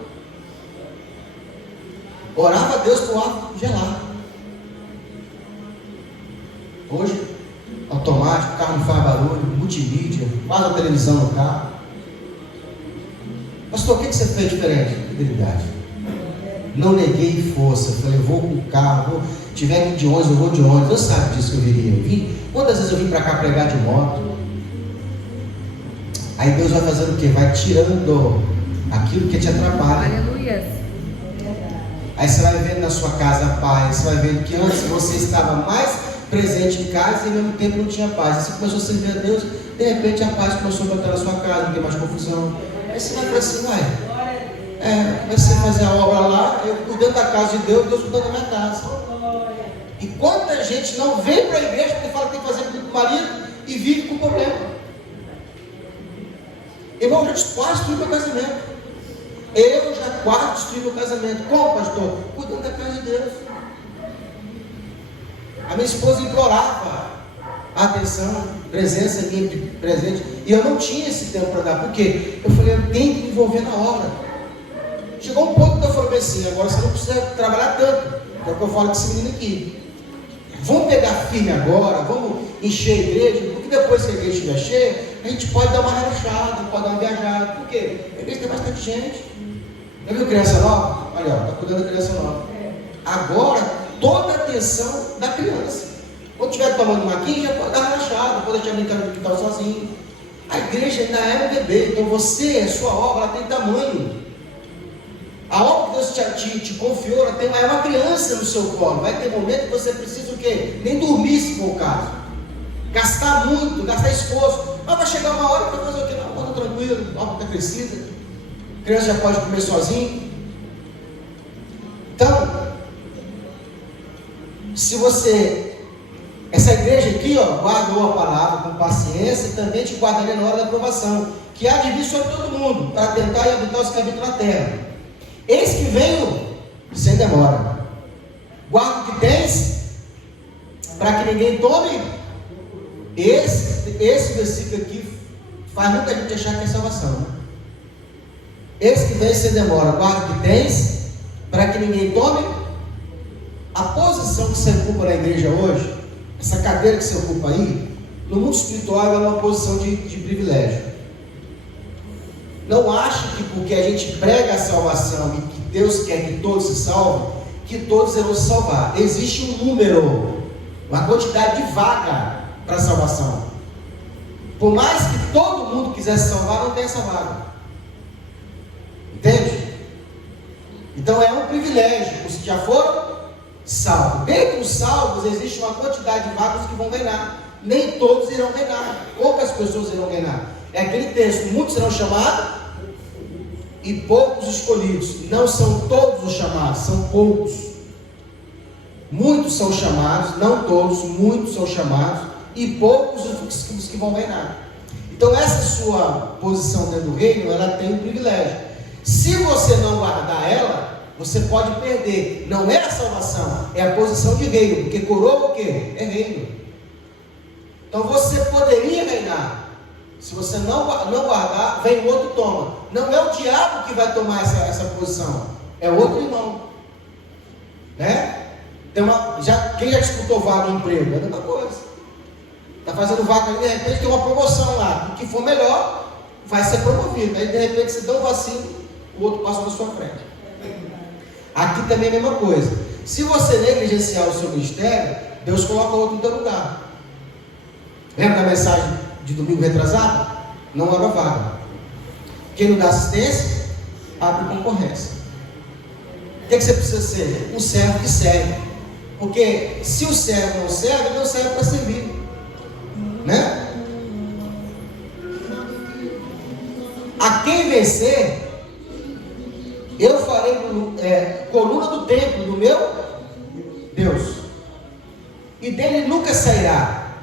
Orava a Deus para o ar gelar. Hoje, automático, o carro não faz barulho, multimídia, faz a televisão no carro. Pastor, o que você fez diferente? Fidelidade. Não neguei força. Falei, vou com o carro, tiver que ir de ônibus, eu vou de ônibus. Deus sabe disso que eu viria. Quantas vezes eu vim para cá pregar de moto? Aí Deus vai fazendo o quê? Vai tirando aquilo que te atrapalha. Aleluia. Aí você vai vendo na sua casa a paz. Você vai vendo que antes você estava mais presente em casa e ao mesmo tempo não tinha paz. Você começou a servir a Deus, de repente a paz começou a bater na sua casa, não tem mais confusão. Aí você vai falar assim, comecei a fazer a obra lá, eu cuidando da casa de Deus, Deus cuidando da minha casa. E quanta gente não vem para a igreja porque fala que tem que fazer com o marido e vive com problema. Irmão, eu já quase destruí meu casamento. Eu já quase destruí meu casamento. Como, pastor? Cuidando da casa de Deus. A minha esposa implorava atenção, presença minha de presente. E eu não tinha esse tempo para dar. Por quê? Eu falei, eu tenho que me envolver na obra. Chegou um ponto que eu falei assim, agora você não precisa trabalhar tanto. É o que eu falo com esse menino aqui. Vamos pegar firme agora, vamos encher a igreja, porque depois que a igreja estiver cheia, a gente pode dar uma relaxada, pode dar uma viajada. Por quê? A igreja tem bastante gente. Já viu criança nova? Olha, está cuidando da criança nova. Agora, toda a atenção da criança. Quando estiver tomando maquinha, já pode dar relaxada, pode deixar brincando no quintal sozinho. A igreja ainda é um bebê, então você, a sua obra, ela tem tamanho. A obra que Deus te confiou, ela é uma criança no seu colo. Vai ter momento que você precisa o quê? Nem dormir, se for o caso. Gastar muito, gastar esforço. Mas vai chegar uma hora que vai fazer o quê? Não, está tranquilo, a obra está crescida. A criança já pode comer sozinho. Então, se você, essa igreja aqui, guardou a palavra com paciência, e também te guardaria na hora da aprovação, que há de vir sobre todo mundo, para tentar e habitar os que habitam na terra. Eis que venho sem demora. Guarda o que tens, para que ninguém tome. Esse versículo aqui faz muita gente achar que é salvação, né? Esse que vem sem demora, guarda o que tens, para que ninguém tome. A posição que você ocupa na igreja hoje, essa cadeira que você ocupa aí, no mundo espiritual é uma posição de privilégio. Não ache que porque a gente prega a salvação e que Deus quer que todos se salvem, que todos irão se salvar. Existe um número, uma quantidade de vaga para a salvação. Por mais que todo mundo quisesse salvar, não tem essa vaga. Entende? Então é um privilégio. Os que já foram salvos. Dentre os salvos existe uma quantidade de vagas que vão reinar. Nem todos irão reinar. Poucas pessoas irão reinar. É aquele texto: muitos serão chamados e poucos escolhidos. Não são todos os chamados, são poucos. Muitos são chamados, não todos, muitos são chamados, e poucos os que vão reinar. Então essa sua posição dentro do reino, ela tem um privilégio. Se você não guardar ela, você pode perder. Não é a salvação, é a posição de reino, porque coroa o quê? É reino. Então você poderia reinar. Se você não guardar, vem o outro toma. Não é o diabo que vai tomar essa posição, é outro irmão, né? Quem já disputou vaga no emprego? É a mesma coisa. Está fazendo vaga ali, de repente tem uma promoção lá. O que for melhor vai ser promovido. Aí de repente você dá um vacilo, o outro passa na sua frente. Aqui também é a mesma coisa. Se você negligenciar o seu ministério, Deus coloca outro no teu lugar. Lembra da mensagem de domingo retrasado? Não abre vaga. Quem não dá assistência, abre concorrência. O que você precisa ser? Um servo que serve. Porque se o servo não serve, ele não serve para servir, né? A quem vencer, eu farei coluna do templo do meu Deus, e dele nunca sairá.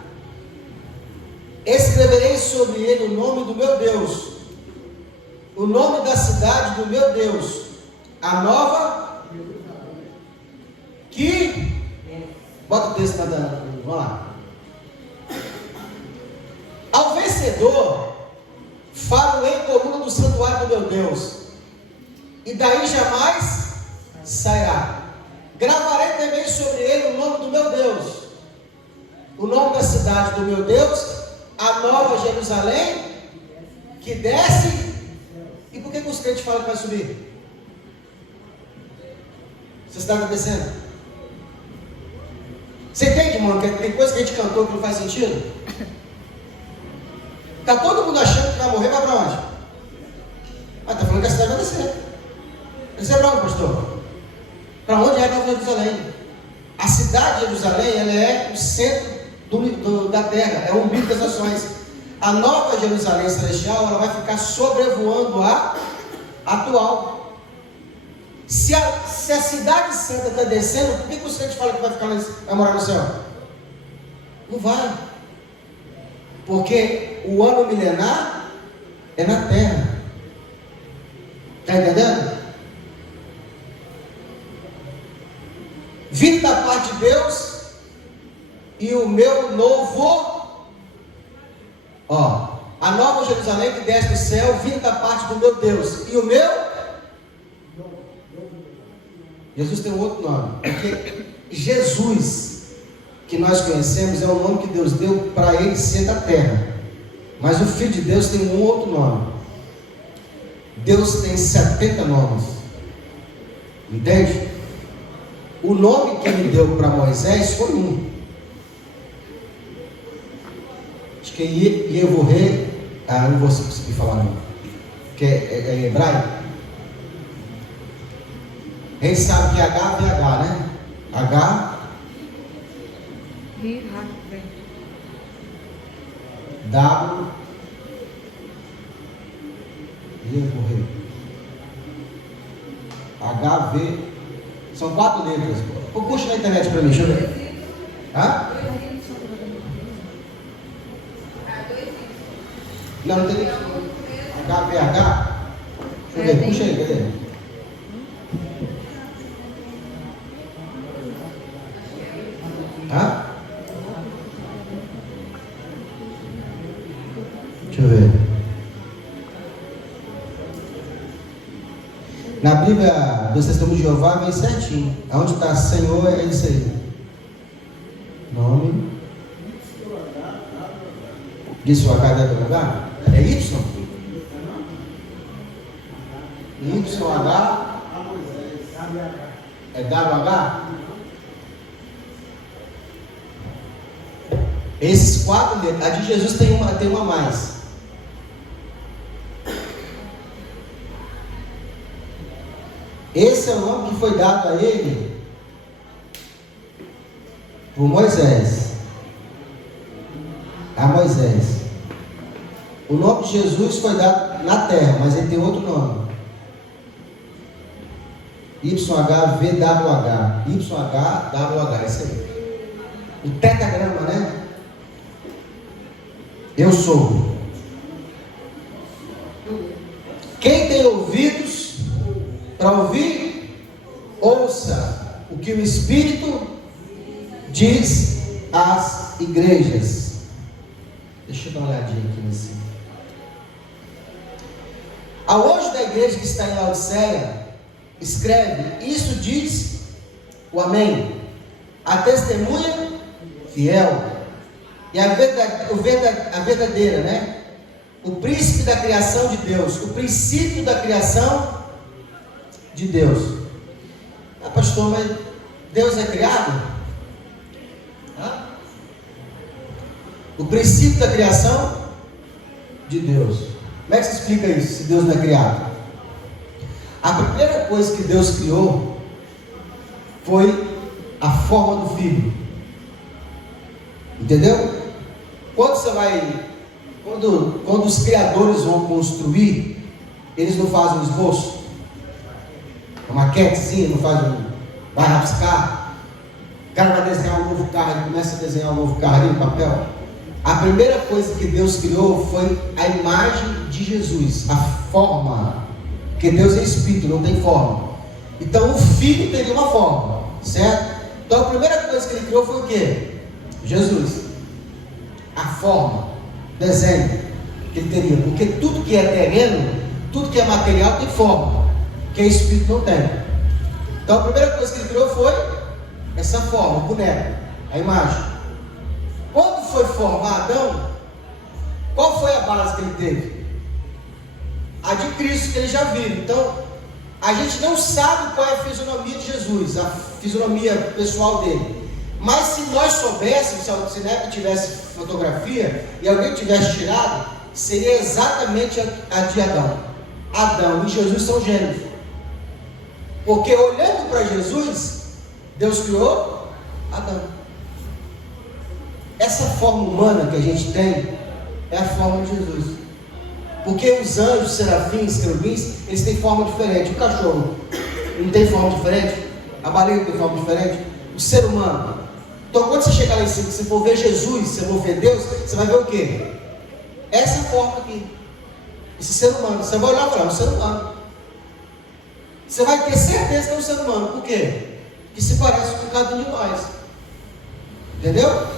Escreverei sobre ele o nome do meu Deus, o nome da cidade do meu Deus, a nova que... Bota o texto, Dana. Vamos lá. Ao vencedor, falo em coluna do santuário do meu Deus, e daí jamais sairá. Gravarei também sobre ele o nome do meu Deus, o nome da cidade do meu Deus, a nova Jerusalém, que desce. E por que os crentes falam que vai subir? Você está agradecendo? Você entende, irmão? Que tem coisa que a gente cantou que não faz sentido? Está todo mundo achando que vai morrer, vai para onde? Ah, está falando que a cidade vai descer. Descer para onde, pastor? Para onde é a Nova Jerusalém? A cidade de Jerusalém, ela é o centro da terra, é o umbigo das nações. A Nova Jerusalém celestial, ela vai ficar sobrevoando a atual. Se a cidade santa está descendo, por que os crentes falam que vai morar no céu? Não vai. Porque o ano milenar é na terra. Está entendendo? Vindo da parte de Deus, e o meu novo, a nova Jerusalém que desce do céu, vindo da parte do meu Deus, e o meu... Jesus tem um outro nome, porque Jesus, que nós conhecemos, é o nome que Deus deu para ele ser da terra, mas o Filho de Deus tem um outro nome. Deus tem 70 nomes, entende? O nome que ele deu para Moisés foi um, acho que é Yevorê, não vou conseguir falar não, que é hebraico. A gente sabe que H vem H, né? H, W, Yevorê, H, V, são 4 letras. Puxa na internet para mim, deixa eu ver. Não tem HVH? Deixa eu ver, puxa aí, cadê? Deixa eu ver. Na Bíblia do Testemunho de Jeová vem certinho. Aonde está Senhor é isso aí. Nome. Diz o H deve lugar? É Y? YH? É WH? Esses 4 letras. A de Jesus tem uma a mais. Esse é o nome que foi dado a ele por Moisés. A Moisés. O nome de Jesus foi dado na terra, mas ele tem outro nome. YHVWH. YHWH, isso aí. O tetragrama, né? Eu sou. Quem tem ouvidos para ouvir, ouça o que o Espírito diz às igrejas. Deixa eu dar uma olhadinha aqui nesse. Ao anjo da igreja que está em Laodiceia, escreve: isso diz o Amém, a testemunha fiel e a verdadeira, né? O príncipe da criação de Deus, o princípio da criação de Deus. Ah, pastor, mas Deus é criado? Hã? O princípio da criação de Deus. Como é que se explica isso, se Deus não é criado? A primeira coisa que Deus criou foi a forma do Filho. Entendeu? Quando os criadores vão construir, eles não fazem um esboço, uma maquetezinha, não fazem vai rabiscar. O cara vai desenhar um novo carro, ele começa a desenhar um novo carro ali no papel. A primeira coisa que Deus criou foi a imagem de Jesus, a forma, porque Deus é Espírito, não tem forma. Então o Filho teria uma forma, certo? Então a primeira coisa que ele criou foi o quê? Jesus. A forma, desenho que ele teria, porque tudo que é terreno, tudo que é material tem forma, que é Espírito não tem. Então a primeira coisa que ele criou foi essa forma, o boneco, a imagem. Quando foi formar Adão, qual foi a base que ele teve? A de Cristo, que ele já viu. Então a gente não sabe qual é a fisionomia de Jesus, a fisionomia pessoal dele. Mas se nós soubéssemos, se na época tivesse fotografia e alguém tivesse tirado, seria exatamente a de Adão. Adão e Jesus são gêmeos. Porque olhando para Jesus, Deus criou Adão. Essa forma humana que a gente tem é a forma de Jesus. Porque os anjos, serafins, querubins, eles têm forma diferente. O cachorro não tem forma diferente? A baleia tem forma diferente? O ser humano. Então quando você chegar lá em cima, se você for ver Jesus, se você for ver Deus, você vai ver o quê? Essa forma aqui. Esse ser humano. Você vai olhar para lá, um ser humano. Você vai ter certeza que é um ser humano. Por quê? Que se parece com cada um de nós. Entendeu?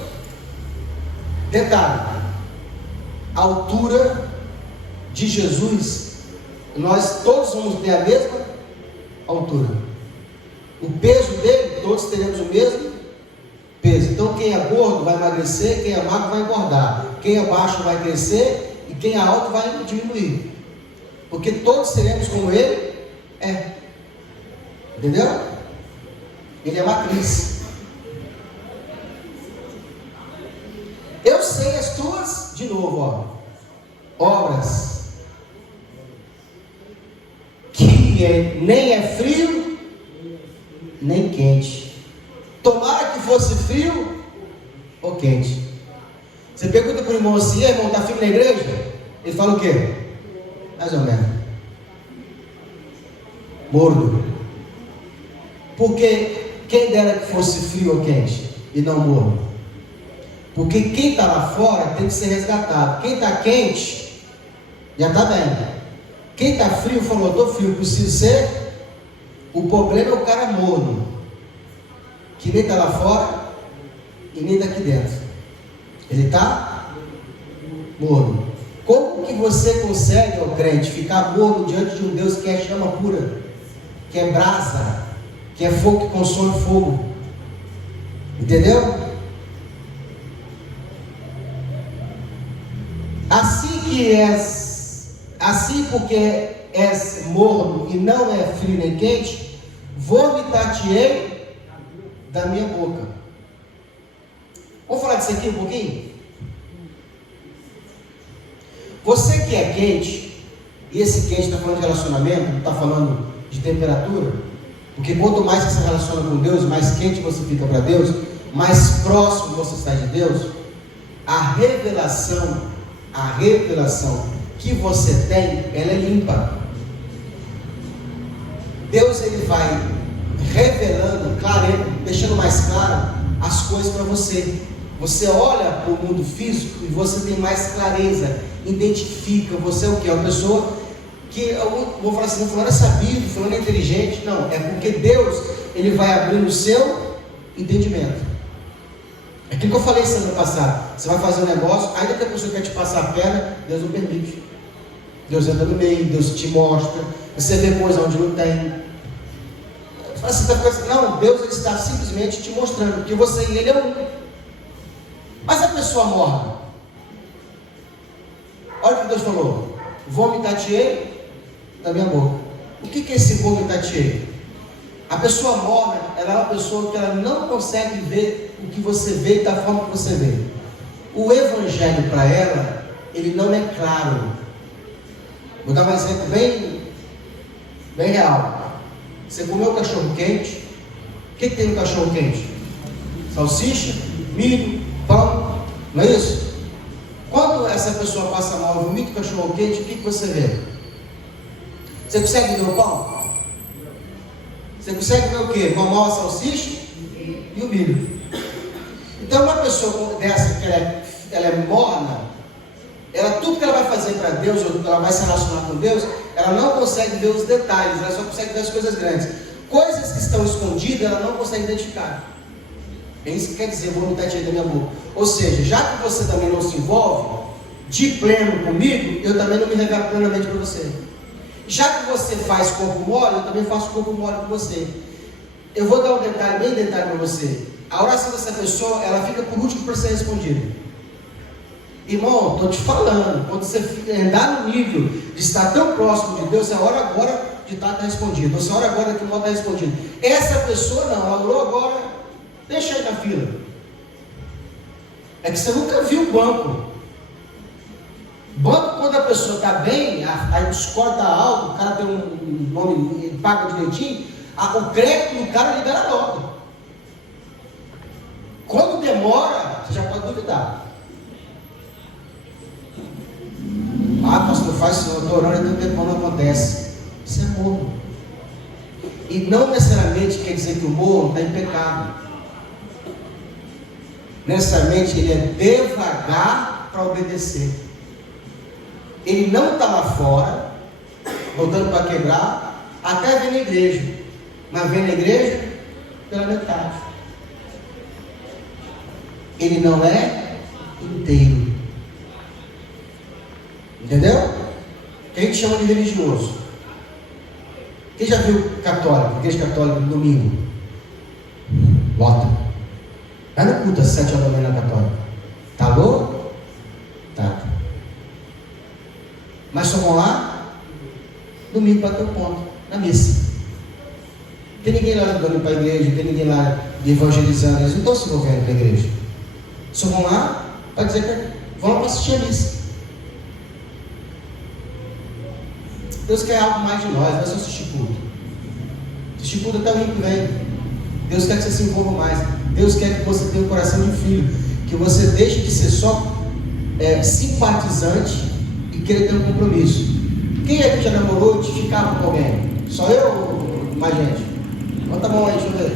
Detalhe. A altura de Jesus, nós todos vamos ter a mesma altura. O peso dele, todos teremos o mesmo peso. Então quem é gordo vai emagrecer, quem é magro vai engordar, quem é baixo vai crescer e quem é alto vai diminuir, porque todos seremos como ele é. Entendeu? Ele é matriz. Eu sei as tuas, de novo, obras, que nem é frio nem quente. Tomara que fosse frio ou quente. Você pergunta para o irmão assim: irmão, está frio na igreja? Ele fala o quê? Mais ou menos. Morno. Porque quem dera que fosse frio ou quente e não morno. Porque quem está lá fora tem que ser resgatado. Quem está quente já está bem. Quem está frio falou: estou frio, preciso ser. O problema é o cara morno, que nem está lá fora e nem daqui dentro. Ele está morno. Como que você consegue, ó crente, ficar morno diante de um Deus que é chama pura? que é brasa, que é fogo que consome fogo. Entendeu? Assim porque és morno e não é frio nem quente, vomitar-te-ei da minha boca. Vamos falar disso aqui um pouquinho? Você que é quente, e esse quente está falando de relacionamento, não está falando de temperatura, porque quanto mais você se relaciona com Deus, mais quente você fica para Deus, mais próximo você está de Deus, a revelação que você tem, ela é limpa. Deus, ele vai revelando, deixando mais claro as coisas para você. Você olha para o mundo físico e você tem mais clareza, identifica, você é o que? É uma pessoa que, eu vou falar assim, fulano é sabido, fulano é inteligente. Não, é porque Deus, ele vai abrindo o seu entendimento. É aquilo que eu falei semana passada. Você vai fazer um negócio, ainda que a pessoa quer te passar a perna, Deus não permite. Deus entra no meio, Deus te mostra. Você vê coisa onde não tem. Você está pensando, não, Deus, ele está simplesmente te mostrando que você e ele é um. Mas a pessoa morna, olha o que Deus falou: vomitar-te-ei da minha boca. O que é esse vomitar-te-ei? A pessoa morna, ela é uma pessoa que ela não consegue ver o que você vê da forma que você vê. O evangelho para ela, ele não é claro. Vou dar um exemplo bem real. Você comeu cachorro quente, o que tem no cachorro quente? Salsicha, milho, pão, não é isso? Quando essa pessoa passa mal e vomita o cachorro quente, o que você vê? Você consegue ver o pão? Você consegue ver o quê? Mamar a salsicha e o milho. Então uma pessoa dessa que ela é morna, tudo que ela vai fazer para Deus, ou ela vai se relacionar com Deus, ela não consegue ver os detalhes, ela só consegue ver as coisas grandes. Coisas que estão escondidas, ela não consegue identificar. É isso que quer dizer, vomitar-te da minha boca. Ou seja, já que você também não se envolve de pleno comigo, eu também não me revelo plenamente para você. Já que você faz corpo mole, eu também faço corpo mole com você. Eu vou dar um detalhe, bem detalhe para você. A oração dessa pessoa, ela fica por último para ser respondida. Irmão, estou te falando, quando você andar no nível de estar tão próximo de Deus, é a hora agora de estar respondido. Essa hora agora que o modo está respondido. Essa pessoa não, ela orou agora, deixa aí na fila. É que você nunca viu o banco. Banco, quando a pessoa está bem, aí o score está alto, o cara tem um nome, ele paga direitinho, o crédito do cara libera logo. Quando demora, você já pode duvidar. Pastor, faz isso, eu estou orando e tanto tempo não acontece. Isso é morno. E não necessariamente quer dizer que o morno está em pecado. Necessariamente ele é devagar para obedecer. Ele não está lá fora, voltando para quebrar, até vir na igreja. Mas vem na igreja pela metade. Ele não é inteiro. Entendeu? Quem que chama de religioso? Quem já viu católico, igreja católica no domingo? Bota. Vai no culto às 7 horas da manhã na católica. Tá louco? Tá. Mas só vão lá domingo para ter o ponto, na missa. Tem ninguém lá dando para a igreja, tem ninguém lá evangelizando, eles não estão se envolvendo com a igreja. Só vão lá para dizer que vão lá para assistir a missa. Deus quer algo mais de nós, não é só assistir culto. Assistir culto até o rico vem. Deus quer que você se envolva mais. Deus quer que você tenha um coração de filho, que você deixe de ser só simpatizante e querer ter um compromisso. Quem é que já namorou e ficava com alguém? Só eu ou mais gente? Bota a mão aí, deixa eu ver.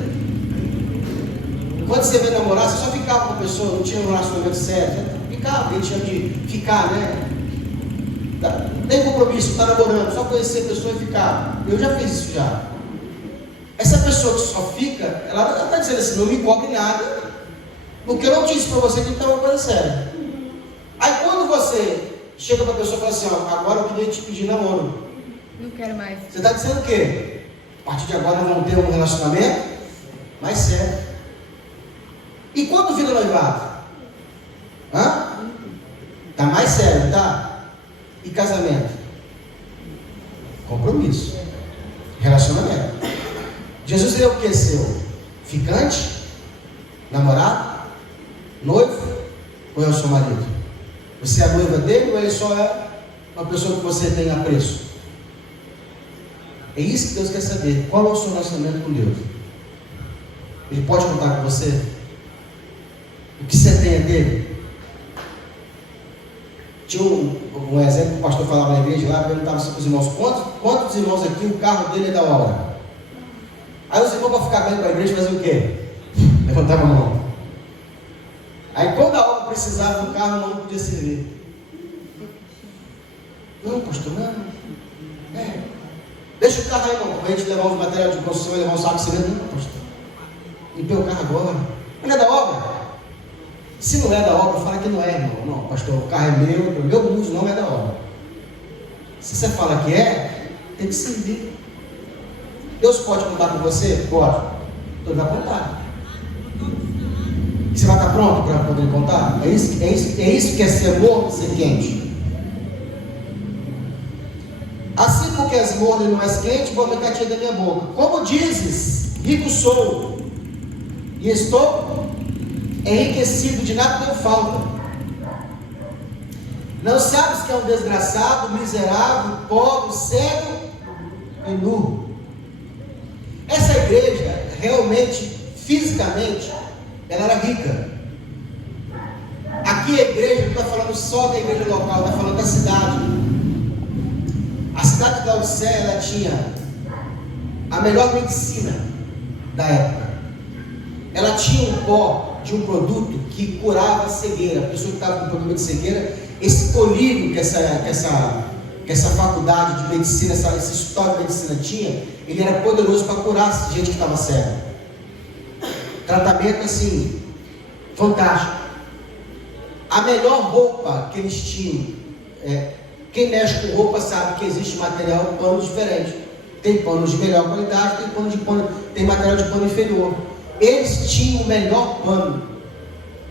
Quando você veio namorar, você só ficava com a pessoa, não tinha um relacionamento sério. Ficava, a gente chama de ficar, né? Não tem compromisso, está namorando, só conhecer a pessoa e ficar. Eu já fiz isso já. Essa pessoa que só fica, ela está dizendo assim, não me cobre nada, porque eu não disse para você que está uma coisa séria. Aí quando você chega para a pessoa e fala assim, ó, agora eu queria te pedir namoro. Não quero mais. Você está dizendo o quê? A partir de agora nós vamos ter um relacionamento mais sério. E quando vira noivado? Tá mais sério, não tá? E casamento? Compromisso. Relacionamento. Jesus é o que seu? Ficante? Namorado? Noivo? Ou é o seu marido? Você é a noiva dele ou ele só é uma pessoa que você tem apreço? É isso que Deus quer saber. Qual é o seu relacionamento com Deus? Ele pode contar com você? O que você tem é dele? Tinha um exemplo que o pastor falava na igreja lá, perguntava assim para os irmãos: quantos irmãos aqui o carro dele é da obra? Aí os irmãos, para ficar bem para a igreja, faziam o quê? Levantavam a mão. Aí quando a obra precisava do carro, não podia servir. Não, pastor, não. Deixa o carro aí, irmão, para a gente levar os materiais de construção e levar um saco de cimento. Não, pastor. Limpei o carro agora. Não é da obra? Se não é da obra, fala que não é, irmão. Não, pastor, o carro é meu uso não é da obra. Se você fala que é, tem que servir. Deus pode contar com você? Pode. Então ele vai contar. Você vai estar pronto para poder contar? É isso que é ser morno e ser quente. Assim como que és morno e não és quente, vou aumentar a tia da minha boca. Como dizes, rico sou, e estou enriquecido, de nada tenho falta. Não sabes que é um desgraçado, miserável, pobre, cego e nu. Essa igreja, realmente, fisicamente, ela era rica. Aqui a igreja não está falando só da igreja local, está falando da cidade. A cidade de Laodiceia, ela tinha a melhor medicina da época. Ela tinha um pó de um produto que curava a cegueira. A pessoa que estava com problema de cegueira, esse colírio que essa faculdade de medicina, esse história de medicina tinha, ele era poderoso para curar gente que estava cega. Tratamento assim, fantástico. A melhor roupa que eles tinham, quem mexe com roupa sabe que existe material, panos diferentes. Tem panos de melhor qualidade, tem material de pano inferior. Eles tinham o melhor pano.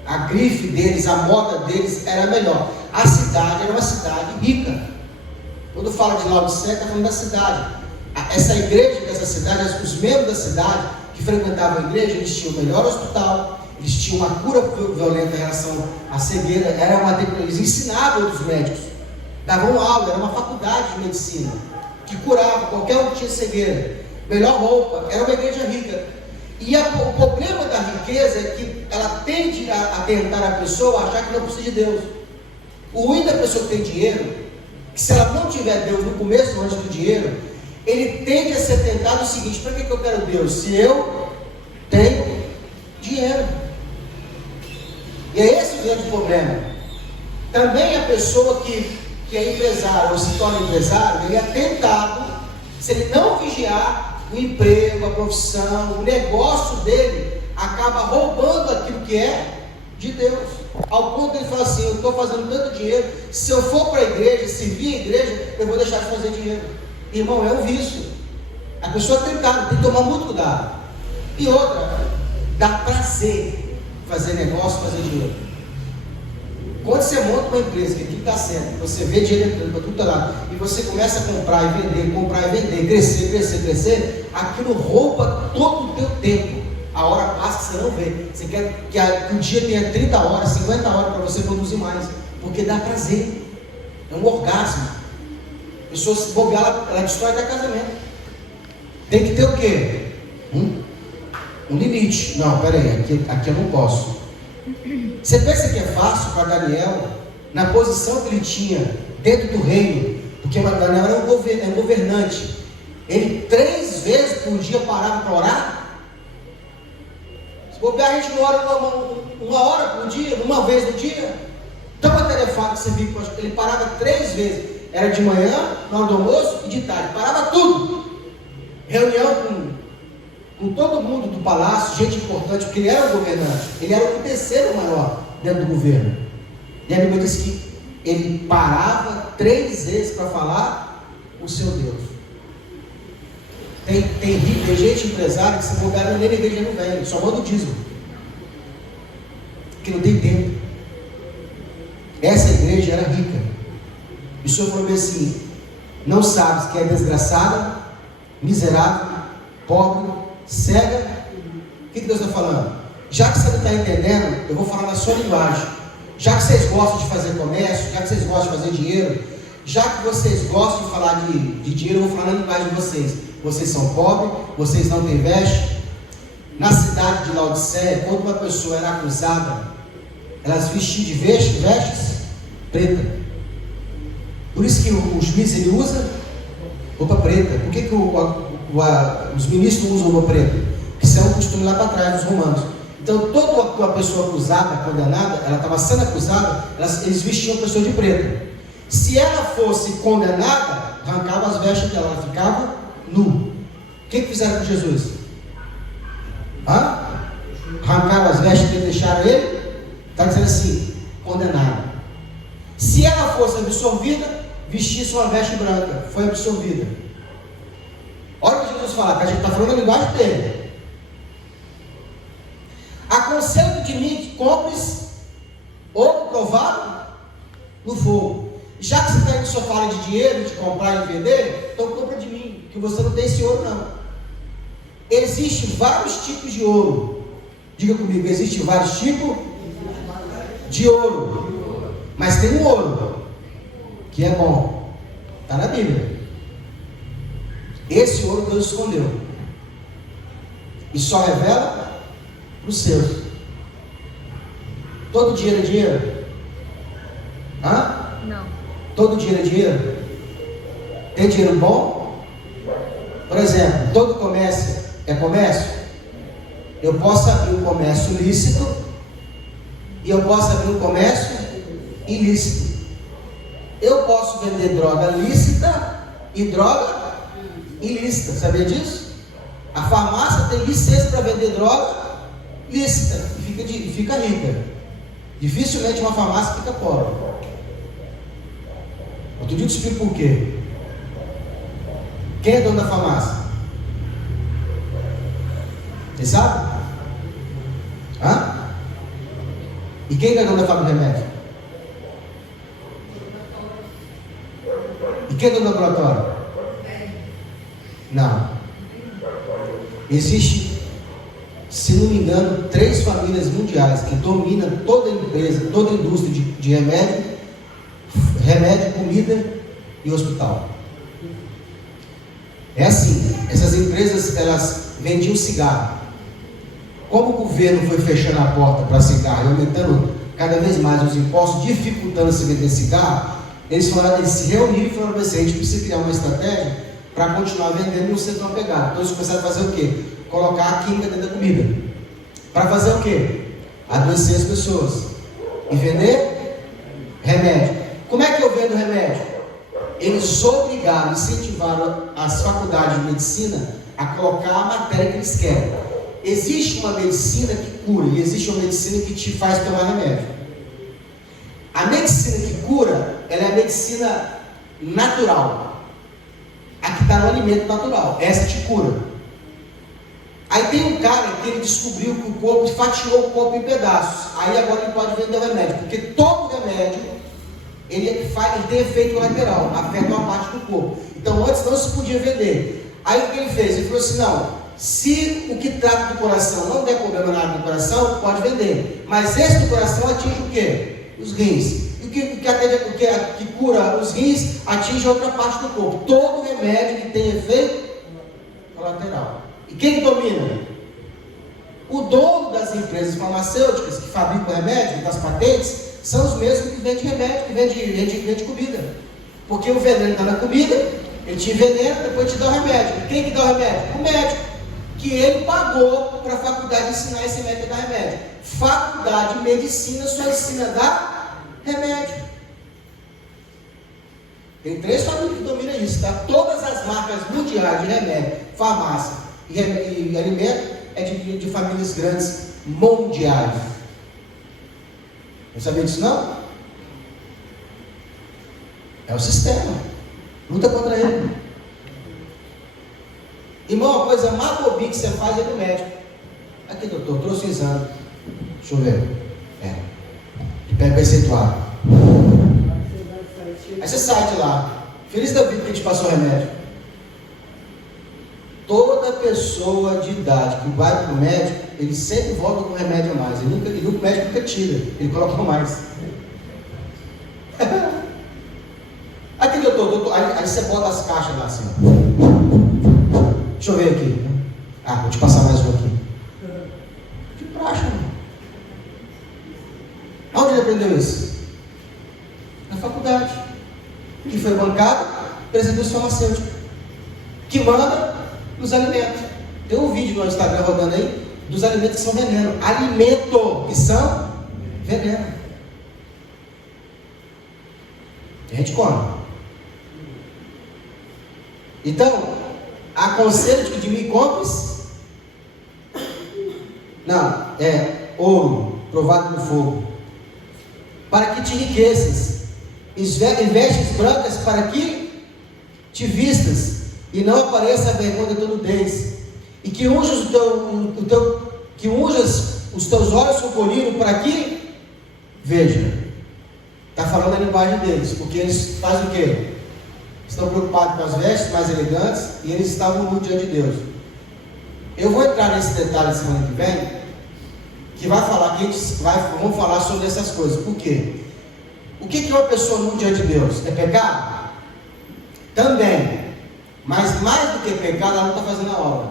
A grife deles, a moda deles era melhor. A cidade era uma cidade rica. Quando fala de Laodiceia, está falando da cidade. Essa igreja dessa cidade, os membros da cidade que frequentavam a igreja, eles tinham o melhor hospital, eles tinham uma cura violenta em relação à cegueira, eles ensinavam outros médicos, davam aula, era uma faculdade de medicina, que curava qualquer um que tinha cegueira, melhor roupa, era uma igreja rica. E o problema da riqueza é que ela tende a tentar a pessoa a achar que não precisa de Deus. O ruim da pessoa que tem dinheiro, que se ela não tiver Deus no começo, antes do dinheiro, ele tende a ser tentado o seguinte: para que eu quero Deus? Se eu tenho dinheiro. E é esse o grande problema. Também a pessoa que é empresário ou se torna empresário, ele é tentado, se ele não vigiar, o emprego, a profissão, o negócio dele acaba roubando aquilo que é de Deus. Ao ponto que ele fala assim: eu estou fazendo tanto dinheiro, se eu for para a igreja, servir a igreja, eu vou deixar de fazer dinheiro. Irmão, é um vício. A pessoa tem que tomar muito cuidado. E outra, dá prazer fazer negócio, fazer dinheiro. Quando você monta uma empresa que tudo está certo, você vê dinheiro entrando para tudo lado, e você começa a comprar e vender, crescer, aquilo rouba todo o teu tempo. A hora passa, você não vê. Você quer que o dia tenha 30 horas, 50 horas para você produzir mais, porque dá prazer. É um orgasmo. A pessoa se bobear, ela destrói até casamento. Tem que ter o quê? Um limite. Não, peraí, aqui eu não posso. Você pensa que é fácil para Daniel, na posição que ele tinha dentro do reino, porque Daniel era um governante, ele 3 vezes por dia parava para orar? Se bobear, a gente não ora uma hora por dia, uma vez no dia. Então a tarefa que você viu, ele parava 3 vezes, era de manhã, na hora do almoço e de tarde, parava tudo. Reunião com todo mundo do palácio, gente importante, porque ele era o governante, ele era o terceiro maior dentro do governo. E a Bíblia diz que ele parava 3 vezes para falar o seu Deus. Tem gente empresária que se bobear nem na igreja não vem, só manda o dízimo. Que não tem tempo. Essa igreja era rica. E o Senhor falou assim: não sabes que é desgraçada, miserável, pobre, cega? O que Deus está falando? Já que você não está entendendo, eu vou falar na sua linguagem. Já que vocês gostam de fazer comércio, já que vocês gostam de fazer dinheiro, já que vocês gostam de falar de dinheiro, eu vou falar na linguagem de vocês. Vocês são pobres, vocês não têm veste. Na cidade de Laodiceia, quando uma pessoa era acusada, elas vestiam de vestes preta. Por isso que o juiz ele usa roupa preta. Por que os ministros usam roupa preta? Porque isso é um costume lá para trás dos romanos. Então toda uma pessoa acusada, condenada, ela estava sendo acusada, eles vestiam a pessoa de preto. Se ela fosse condenada, arrancava as vestes dela, ela ficava nu. O que fizeram com Jesus? Arrancaram as vestes dele, deixaram ele? Está dizendo assim, condenado. Se ela fosse absolvida, vestisse uma veste branca, foi absolvida. Olha o que Jesus fala, que a gente está falando a linguagem dele. Aconselho de mim que compres ouro provado no fogo. Já que você só fala de dinheiro, de comprar e vender, então compra de mim, que você não tem esse ouro não. Existem vários tipos de ouro. Diga comigo, existem vários tipos de ouro. Mas tem um ouro que é bom. Está na Bíblia. Esse ouro Deus escondeu. E só revela para os seus. Todo dinheiro é dinheiro? Não. Todo dinheiro é dinheiro? Tem dinheiro bom? Por exemplo, todo comércio é comércio? Eu posso abrir um comércio lícito e eu posso abrir um comércio ilícito. Eu posso vender droga lícita e droga ilícita. Sabia disso? A farmácia tem licença para vender droga lícita e fica rica. Dificilmente uma farmácia fica pobre. Outro dia eu te explico por quê. Quem é dono da farmácia? Você sabe? E quem é dono da fábrica de remédio? E quem é dono do laboratório? Não. Existe, se não me engano, 3 famílias mundiais que dominam toda a empresa, toda a indústria de remédio, comida e hospital. É assim, essas empresas, elas vendiam cigarro. Como o governo foi fechando a porta para cigarro e aumentando cada vez mais os impostos, dificultando se vender cigarro, eles se reuniram e falaram assim: a gente precisa criar uma estratégia para continuar vendendo e não ser tão apegado. Então eles começaram a fazer o quê? Colocar a química dentro da comida. Para fazer o quê? Adoecer as pessoas. E vender remédio. Como é que eu vendo remédio? Eles obrigaram, incentivaram as faculdades de medicina a colocar a matéria que eles querem. Existe uma medicina que cura e existe uma medicina que te faz tomar remédio. A medicina que cura, ela é a medicina natural. A que está no alimento natural. Essa te cura. Aí tem um cara que ele descobriu que o corpo fatiou o corpo em pedaços. Aí agora ele pode vender o remédio. Porque todo remédio, ele tem efeito colateral. Afeta uma parte do corpo. Então antes não se podia vender. Aí o que ele fez? Ele falou assim: não, se o que trata do coração não der problema nada do coração, pode vender. Mas esse do coração atinge o quê? Os rins. E o que cura os rins atinge outra parte do corpo. Todo remédio que tem efeito colateral. E quem domina? O dono das empresas farmacêuticas que fabricam remédio, das patentes, são os mesmos que vendem remédio, que vende comida. Porque o veneno está na comida, ele te envenena, depois te dá o remédio. E quem que dá o remédio? O médico, que ele pagou para a faculdade ensinar esse médico a dar remédio. Faculdade de medicina só ensina a dar remédio. Tem 3 famílias que dominam isso, tá? Todas as marcas mundiais de remédio, farmácia e alimento é de famílias grandes mundiais. Não sabia disso não? É o sistema. Luta contra ele. Irmão, a coisa mais bobinha que você faz é ir no médico. Aqui, doutor, trouxe o exame. Deixa eu ver. Pega percentual. Aí você sai de lá. Feliz da vida que a gente passou o remédio. Toda pessoa de idade que vai para o médico, ele sempre volta com remédio a mais. O médico nunca tira, ele coloca mais. Aqui, doutor, aí você bota as caixas lá assim. Deixa eu ver aqui. Vou te passar mais um aqui. Que praxe, mano. Onde ele aprendeu isso? Na faculdade. Que foi bancado pelas indústrias farmacêuticas. Que manda nos alimentos. Tem um vídeo no Instagram rodando aí dos alimentos que são veneno. Alimento que são veneno. A gente come. Então, aconselho que de mim compres. Não, ouro provado no fogo, para que te enriqueças, e vestes brancas para que te vistas, e não apareça a vergonha da tua nudez, e que unjas os teus olhos com colírio, para que veja. Está falando a linguagem deles, porque eles fazem o quê? Estão preocupados com as vestes mais elegantes, e eles estavam nu diante de Deus. Eu vou entrar nesse detalhe semana que vem, que vai falar, vamos falar sobre essas coisas. Por quê? O que é uma pessoa nu diante de Deus? É pecado? Também. Mas mais do que pecado, ela não está fazendo a obra.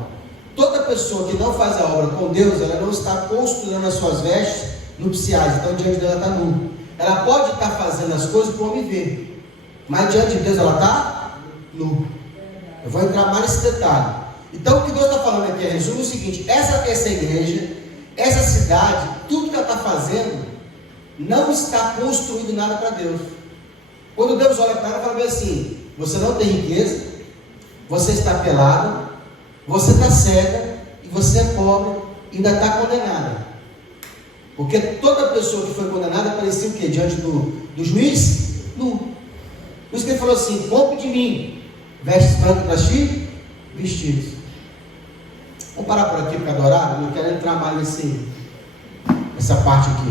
Toda pessoa que não faz a obra com Deus, ela não está construindo as suas vestes nupciais. Então diante dela está nu. Ela pode estar fazendo as coisas para o homem ver, mas diante de Deus ela está nu. Eu vou entrar mais nesse detalhe. Então o que Deus está falando aqui, resumo o seguinte: essa igreja, essa cidade, tudo que ela está fazendo, não está construindo nada para Deus. Quando Deus olha para ela, fala bem assim: você não tem riqueza, você está pelado, você está cega, e você é pobre, e ainda está condenada. Porque toda pessoa que foi condenada parecia o quê? Diante do juiz? Nu. Por isso que ele falou assim: compre de mim vestes brancas para ti, vestidos. Vamos parar por aqui para adorar? Eu não quero entrar mais nessa parte aqui.